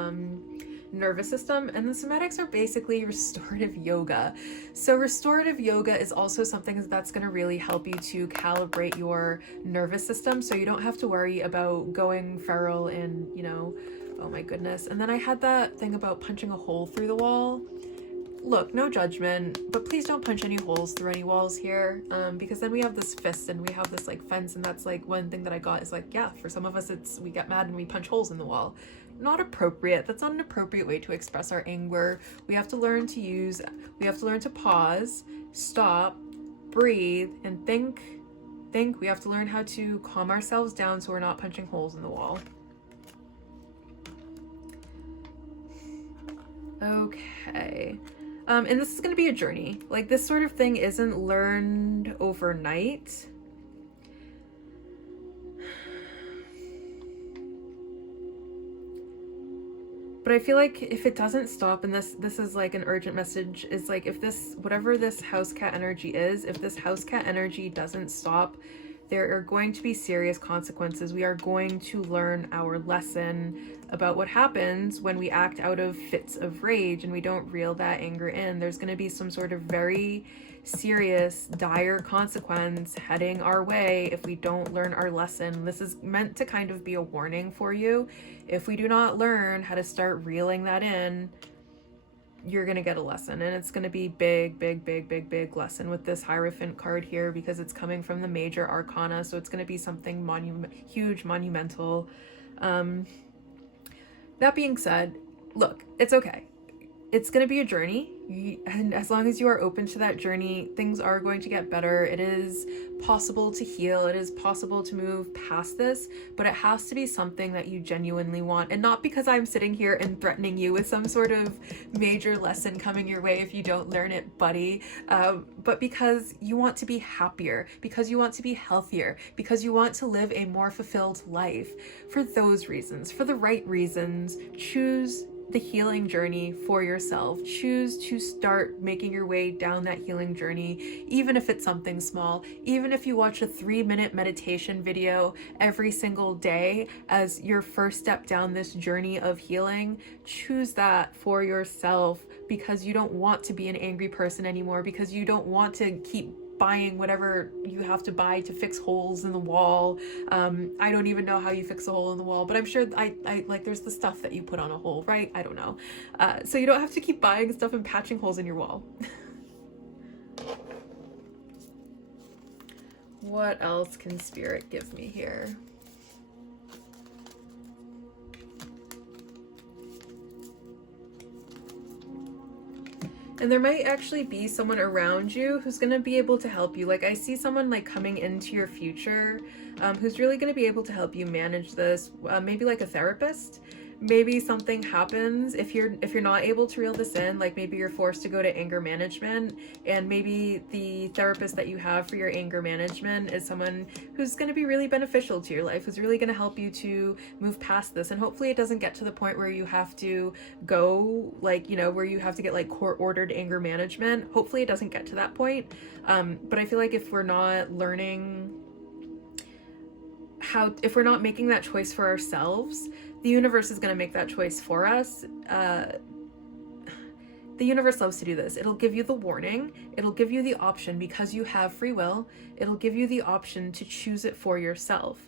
nervous system. And the somatics are basically restorative yoga. So restorative yoga is also something that's going to really help you to calibrate your nervous system, so you don't have to worry about going feral and, you know, oh my goodness. And then I had that thing about punching a hole through the wall. Look, no judgment, but please don't punch any holes through any walls here, because then we have this fist and we have this like fence, and that's like one thing that I got is like, yeah, for some of us it's we get mad and we punch holes in the wall. Not appropriate. That's not an appropriate way to express our anger. We have to learn to pause, stop, breathe, and think. We have to learn how to calm ourselves down so we're not punching holes in the wall. Okay. And this is going to be a journey. Like, this sort of thing isn't learned overnight. But I feel like if it doesn't stop, and this is like an urgent message, is like, if this, whatever this house cat energy is, if this house cat energy doesn't stop, there are going to be serious consequences. We are going to learn our lesson about what happens when we act out of fits of rage and we don't reel that anger in. There's going to be some sort of very serious, dire consequence heading our way if we don't learn our lesson. This is meant to kind of be a warning for you. If we do not learn how to start reeling that in, you're going to get a lesson, and it's going to be big lesson with this Hierophant card here, because it's coming from the major arcana, so it's going to be something huge, monumental. That being said, look, it's okay. It's going to be a journey, and as long as you are open to that journey, things are going to get better. It is possible to heal. It is possible to move past this, but it has to be something that you genuinely want, and not because I'm sitting here and threatening you with some sort of major lesson coming your way if you don't learn it, buddy, but because you want to be happier, because you want to be healthier, because you want to live a more fulfilled life. For those reasons, for the right reasons, choose the healing journey for yourself. Choose to start making your way down that healing journey, even if it's something small. Even if you watch a 3-minute meditation video every single day as your first step down this journey of healing, choose that for yourself, because you don't want to be an angry person anymore, because you don't want to keep buying whatever you have to buy to fix holes in the wall. I don't even know how you fix a hole in the wall, but I'm sure I like there's the stuff that you put on a hole, right? I don't know. So you don't have to keep buying stuff and patching holes in your wall. What else can Spirit give me here? And there might actually be someone around you who's going to be able to help you. Like, I see someone like coming into your future who's really going to be able to help you manage this. Maybe like a therapist. Maybe something happens if you're not able to reel this in, like maybe you're forced to go to anger management, and maybe the therapist that you have for your anger management is someone who's going to be really beneficial to your life, who's really going to help you to move past this. And hopefully it doesn't get to the point where you have to go, like, you know, where you have to get like court ordered anger management. Hopefully it doesn't get to that point. But I feel like if we're not learning if we're not making that choice for ourselves, the universe is going to make that choice for us. The universe loves to do this. It'll give you the warning. It'll give you the option, because you have free will. It'll give you the option to choose it for yourself.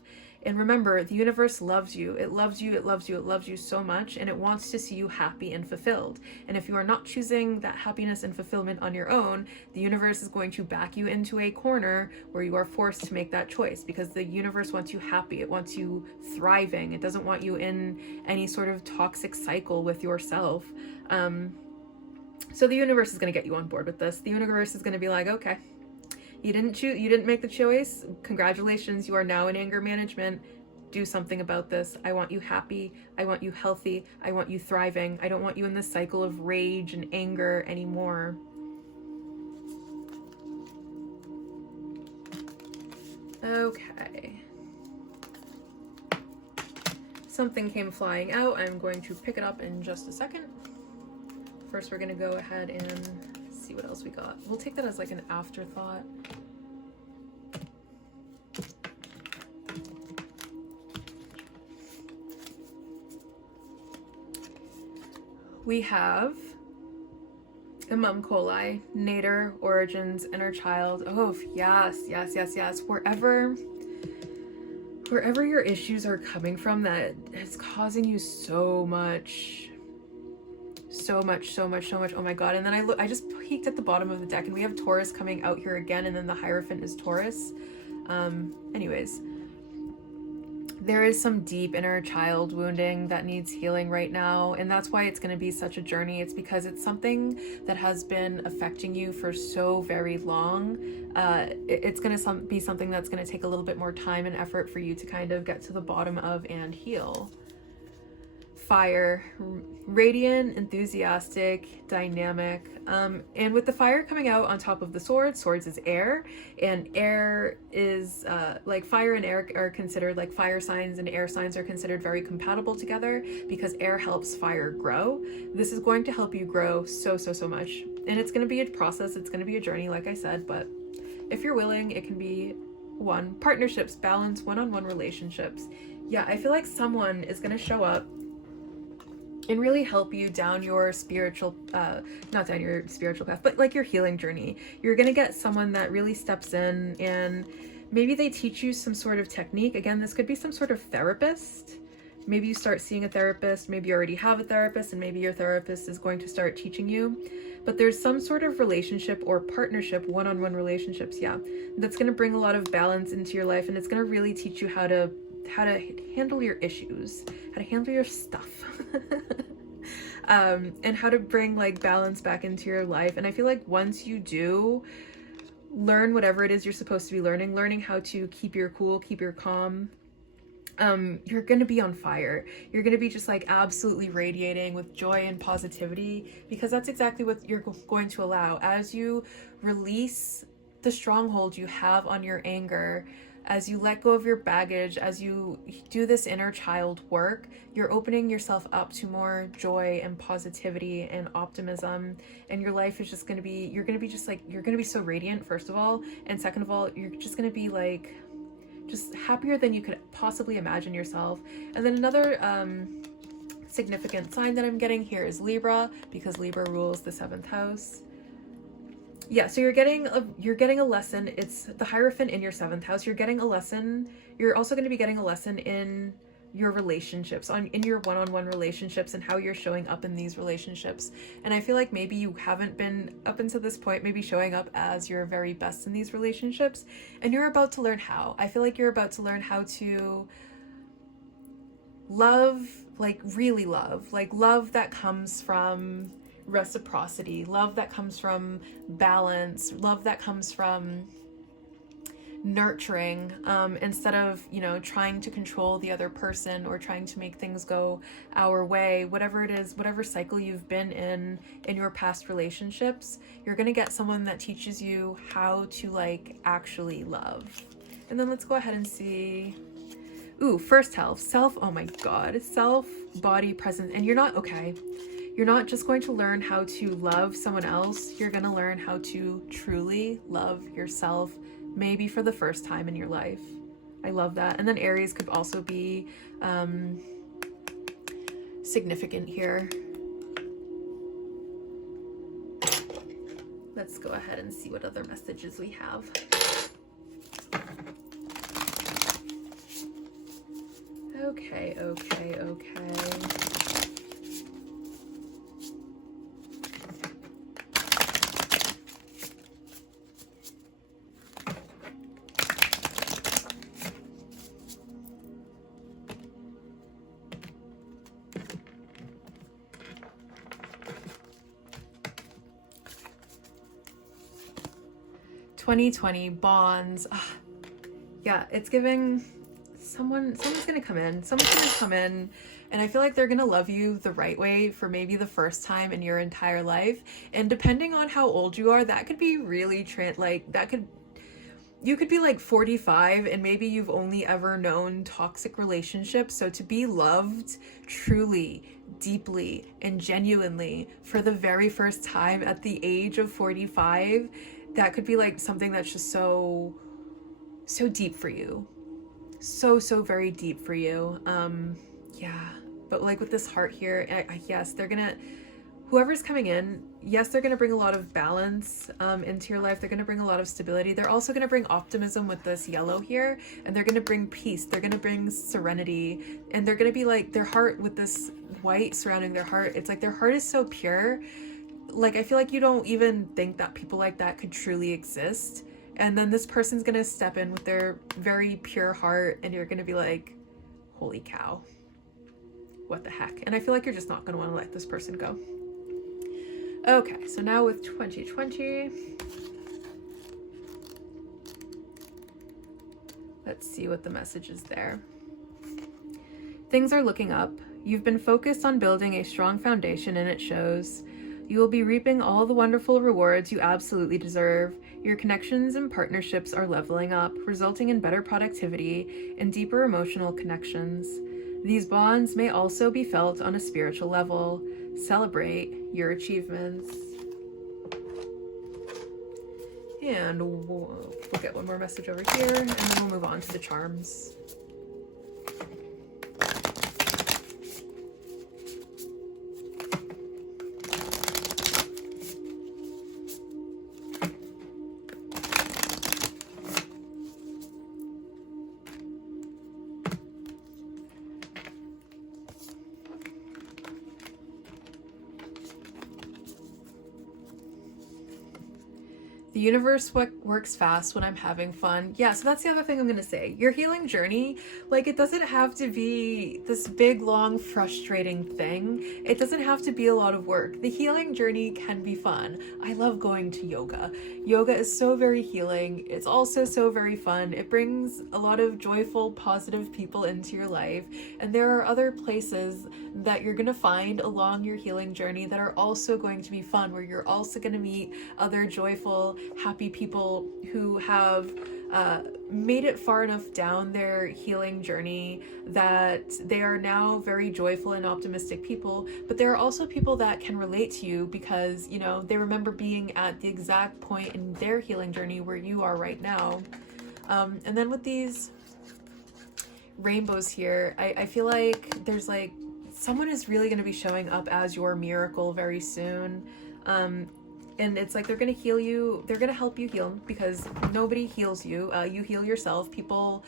And remember, the universe loves you. It loves you. It loves you. It loves you so much, and it wants to see you happy and fulfilled. And if you are not choosing that happiness and fulfillment on your own, the universe is going to back you into a corner where you are forced to make that choice, because the universe wants you happy. It wants you thriving. It doesn't want you in any sort of toxic cycle with yourself. So the universe is going to get you on board with this. The universe is going to be like, okay, you didn't make the choice. Congratulations, you are now in anger management. Do something about this. I want you happy. I want you healthy. I want you thriving. I don't want you in this cycle of rage and anger anymore. Okay. Something came flying out. I'm going to pick it up in just a second. First, we're going to go ahead and see what else we got. We'll take that as like an afterthought. We have the Mum Coli, Nader, Origins, Inner Child. Oh, yes. Wherever your issues are coming from that is causing you so much. Oh my god. And then I just peeked at the bottom of the deck, and we have Taurus coming out here again, and then the Hierophant is Taurus. Anyways, there is some deep inner child wounding that needs healing right now, and that's why it's going to be such a journey. It's because it's something that has been affecting you for so very long. It's going to be something that's going to take a little bit more time and effort for you to kind of get to the bottom of and heal. fire, radiant, enthusiastic, dynamic. And with the fire coming out on top of the swords is air, and air is like fire and air are considered, like fire signs and air signs are considered very compatible together because air helps fire grow. This is going to help you grow so much, and it's going to be a process, it's going to be a journey, like I said, but if you're willing, it can be one. Partnerships, balance, one-on-one relationships. Yeah, I feel like someone is going to show up and really help you down your spiritual, not down your spiritual path, but like your healing journey. You're going to get someone that really steps in, and maybe they teach you some sort of technique. Again, this could be some sort of therapist. Maybe you start seeing a therapist, maybe you already have a therapist, and maybe your therapist is going to start teaching you. But there's some sort of relationship or partnership, one-on-one relationships, yeah, that's going to bring a lot of balance into your life, and it's going to really teach you how to handle your issues, how to handle your stuff, and how to bring like balance back into your life. And I feel like once you do learn whatever it is you're supposed to be learning how to keep your cool, keep your calm, you're gonna be on fire. You're gonna be just like absolutely radiating with joy and positivity, because that's exactly what you're going to allow as you release the stronghold you have on your anger. As you let go of your baggage, as you do this inner child work, you're opening yourself up to more joy and positivity and optimism, and your life is just going to be, you're going to be so radiant, first of all, and second of all, you're just going to be like just happier than you could possibly imagine yourself. And then another significant sign that I'm getting here is Libra, because Libra rules the 7th house. Yeah, so you're getting a lesson. It's the Hierophant in your 7th house. You're getting a lesson. You're also going to be getting a lesson in your relationships, in your one-on-one relationships, and how you're showing up in these relationships. And I feel like maybe you haven't been, up until this point, maybe showing up as your very best in these relationships, and you're about to learn how. I feel like you're about to learn how to love, like really love, like love that comes from reciprocity, love that comes from balance, love that comes from nurturing, instead of, you know, trying to control the other person or trying to make things go our way. Whatever it is, whatever cycle you've been in your past relationships, you're gonna get someone that teaches you how to like actually love. And then let's go ahead and see. Ooh, first self, oh my god, self, body, presence. And you're not just going to learn how to love someone else, you're going to learn how to truly love yourself, maybe for the first time in your life. I love that. And then Aries could also be significant here. Let's go ahead and see what other messages we have. Okay. $20 bonds. Yeah, it's giving someone's gonna come in, and I feel like they're gonna love you the right way for maybe the first time in your entire life. And depending on how old you are, that could be really you could be like 45 and maybe you've only ever known toxic relationships. So to be loved truly, deeply, and genuinely for the very first time at the age of 45, that could be like something that's just so deep for you. So very deep for you. Yeah, but like with this heart here, yes, whoever's coming in, yes, they're gonna bring a lot of balance into your life. They're gonna bring a lot of stability. They're also gonna bring optimism with this yellow here, and they're gonna bring peace. They're gonna bring serenity, and they're gonna be like, their heart with this white surrounding their heart, it's like their heart is so pure. Like, I feel like you don't even think that people like that could truly exist. And then this person's gonna step in with their very pure heart, and you're gonna be like, holy cow, what the heck? And I feel like you're just not gonna wanna let this person go. Okay, so now with 2020, let's see what the message is there. Things are looking up. You've been focused on building a strong foundation, and it shows. You will be reaping all the wonderful rewards you absolutely deserve. Your connections and partnerships are leveling up, resulting in better productivity and deeper emotional connections. These bonds may also be felt on a spiritual level. Celebrate your achievements. And we'll get one more message over here, and then we'll move on to the charms. The universe works fast when I'm having fun. Yeah, so that's the other thing I'm gonna say. Your healing journey, like, it doesn't have to be this big, long, frustrating thing. It doesn't have to be a lot of work. The healing journey can be fun. I love going to yoga. Yoga is so very healing. It's also so very fun. It brings a lot of joyful, positive people into your life. And there are other places that you're gonna find along your healing journey that are also going to be fun, where you're also gonna meet other joyful, happy people who have made it far enough down their healing journey that they are now very joyful and optimistic people. But there are also people that can relate to you because, you know, they remember being at the exact point in their healing journey where you are right now. And then with these rainbows here, I feel like there's like someone is really going to be showing up as your miracle very soon. And it's like they're going to heal you. They're going to help you heal because nobody heals you. You heal yourself. People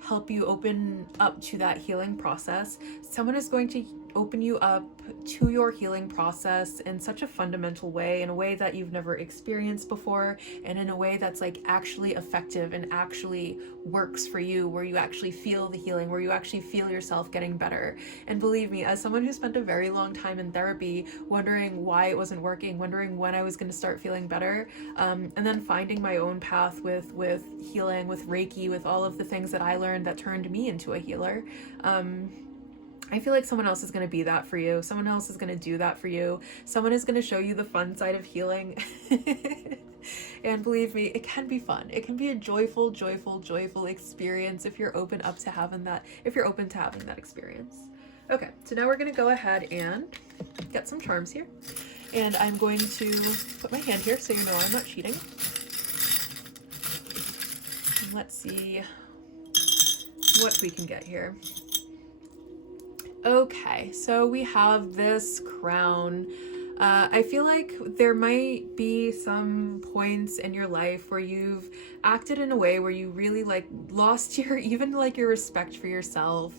help you open up to that healing process. Someone is going to open you up to your healing process in such a fundamental way, in a way that you've never experienced before, and in a way that's like actually effective and actually works for you, where you actually feel the healing, where you actually feel yourself getting better. And believe me, as someone who spent a very long time in therapy, wondering why it wasn't working, wondering when I was going to start feeling better, and then finding my own path with healing, with Reiki, with all of the things that I learned that turned me into a healer, I feel like someone else is going to be that for you. Someone else is going to do that for you. Someone is going to show you the fun side of healing. And believe me, it can be fun. It can be a joyful, joyful, joyful experience if you're open to having that experience. Okay, so now we're going to go ahead and get some charms here. And I'm going to put my hand here so you know I'm not cheating. And let's see what we can get here. Okay, so we have this crown. I feel like there might be some points in your life where you've acted in a way where you really like lost your, even like your respect for yourself,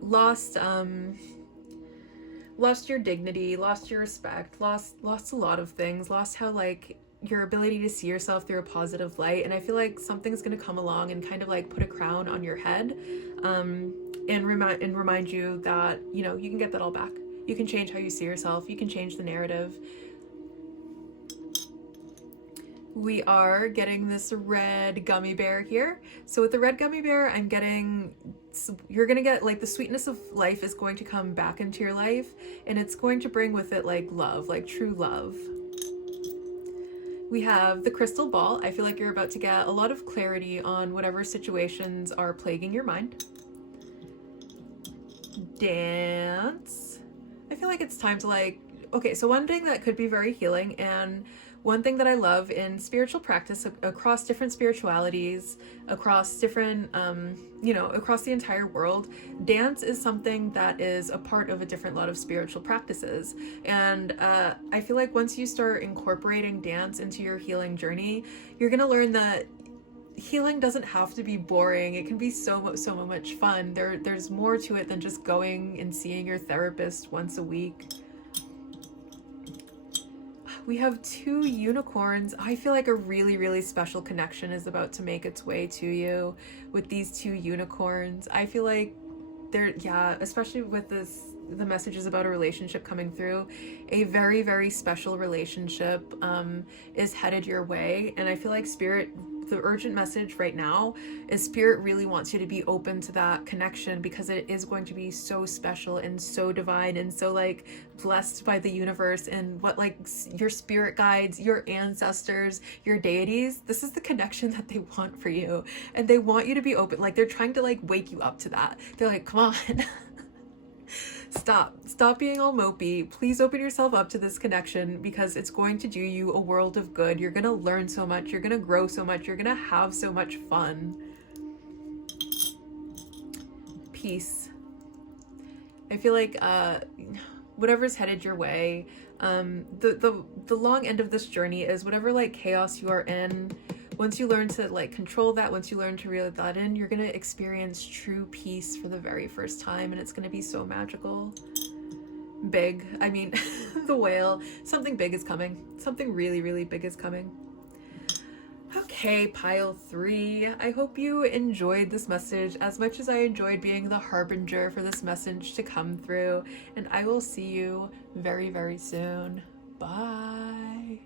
lost your dignity, lost your respect, lost a lot of things, lost how like your ability to see yourself through a positive light. And I feel like something's going to come along and kind of like put a crown on your head, and remind you that, you know, you can get that all back. You can change how you see yourself. You can change the narrative. We are getting this red gummy bear here. So with the red gummy bear, you're gonna get like the sweetness of life is going to come back into your life, and it's going to bring with it like love, like true love. We have the crystal ball. I feel like you're about to get a lot of clarity on whatever situations are plaguing your mind. Dance. I feel like it's time to like, okay, so one thing that could be very healing, and one thing that I love in spiritual practice across different spiritualities, across different, across the entire world, dance is something that is a part of a different lot of spiritual practices. And I feel like once you start incorporating dance into your healing journey, you're going to learn that healing doesn't have to be boring. It can be so much fun. There's more to it than just going and seeing your therapist once a week. We have 2 unicorns. I feel like a really, really special connection is about to make its way to you with these 2 unicorns. I feel like especially with the messages about a relationship coming through, a very, very special relationship is headed your way. And I feel like Spirit the urgent message right now is Spirit really wants you to be open to that connection, because it is going to be so special and so divine and so like blessed by the universe, and what like your spirit guides, your ancestors, your deities, this is the connection that they want for you, and they want you to be open. Like they're trying to like wake you up to that. They're like, come on. Stop being all mopey. Please open yourself up to this connection, because it's going to do you a world of good. You're gonna learn so much, you're gonna grow so much, you're gonna have so much fun. Peace. I feel like whatever's headed your way, the long end of this journey is whatever like chaos you are in. Once you learn to like control that, once you learn to reel that in, you're gonna experience true peace for the very first time, and it's gonna be so magical. Big, I mean, the whale, something big is coming. Something really, really big is coming. Okay, pile 3. I hope you enjoyed this message as much as I enjoyed being the harbinger for this message to come through, and I will see you very, very soon. Bye.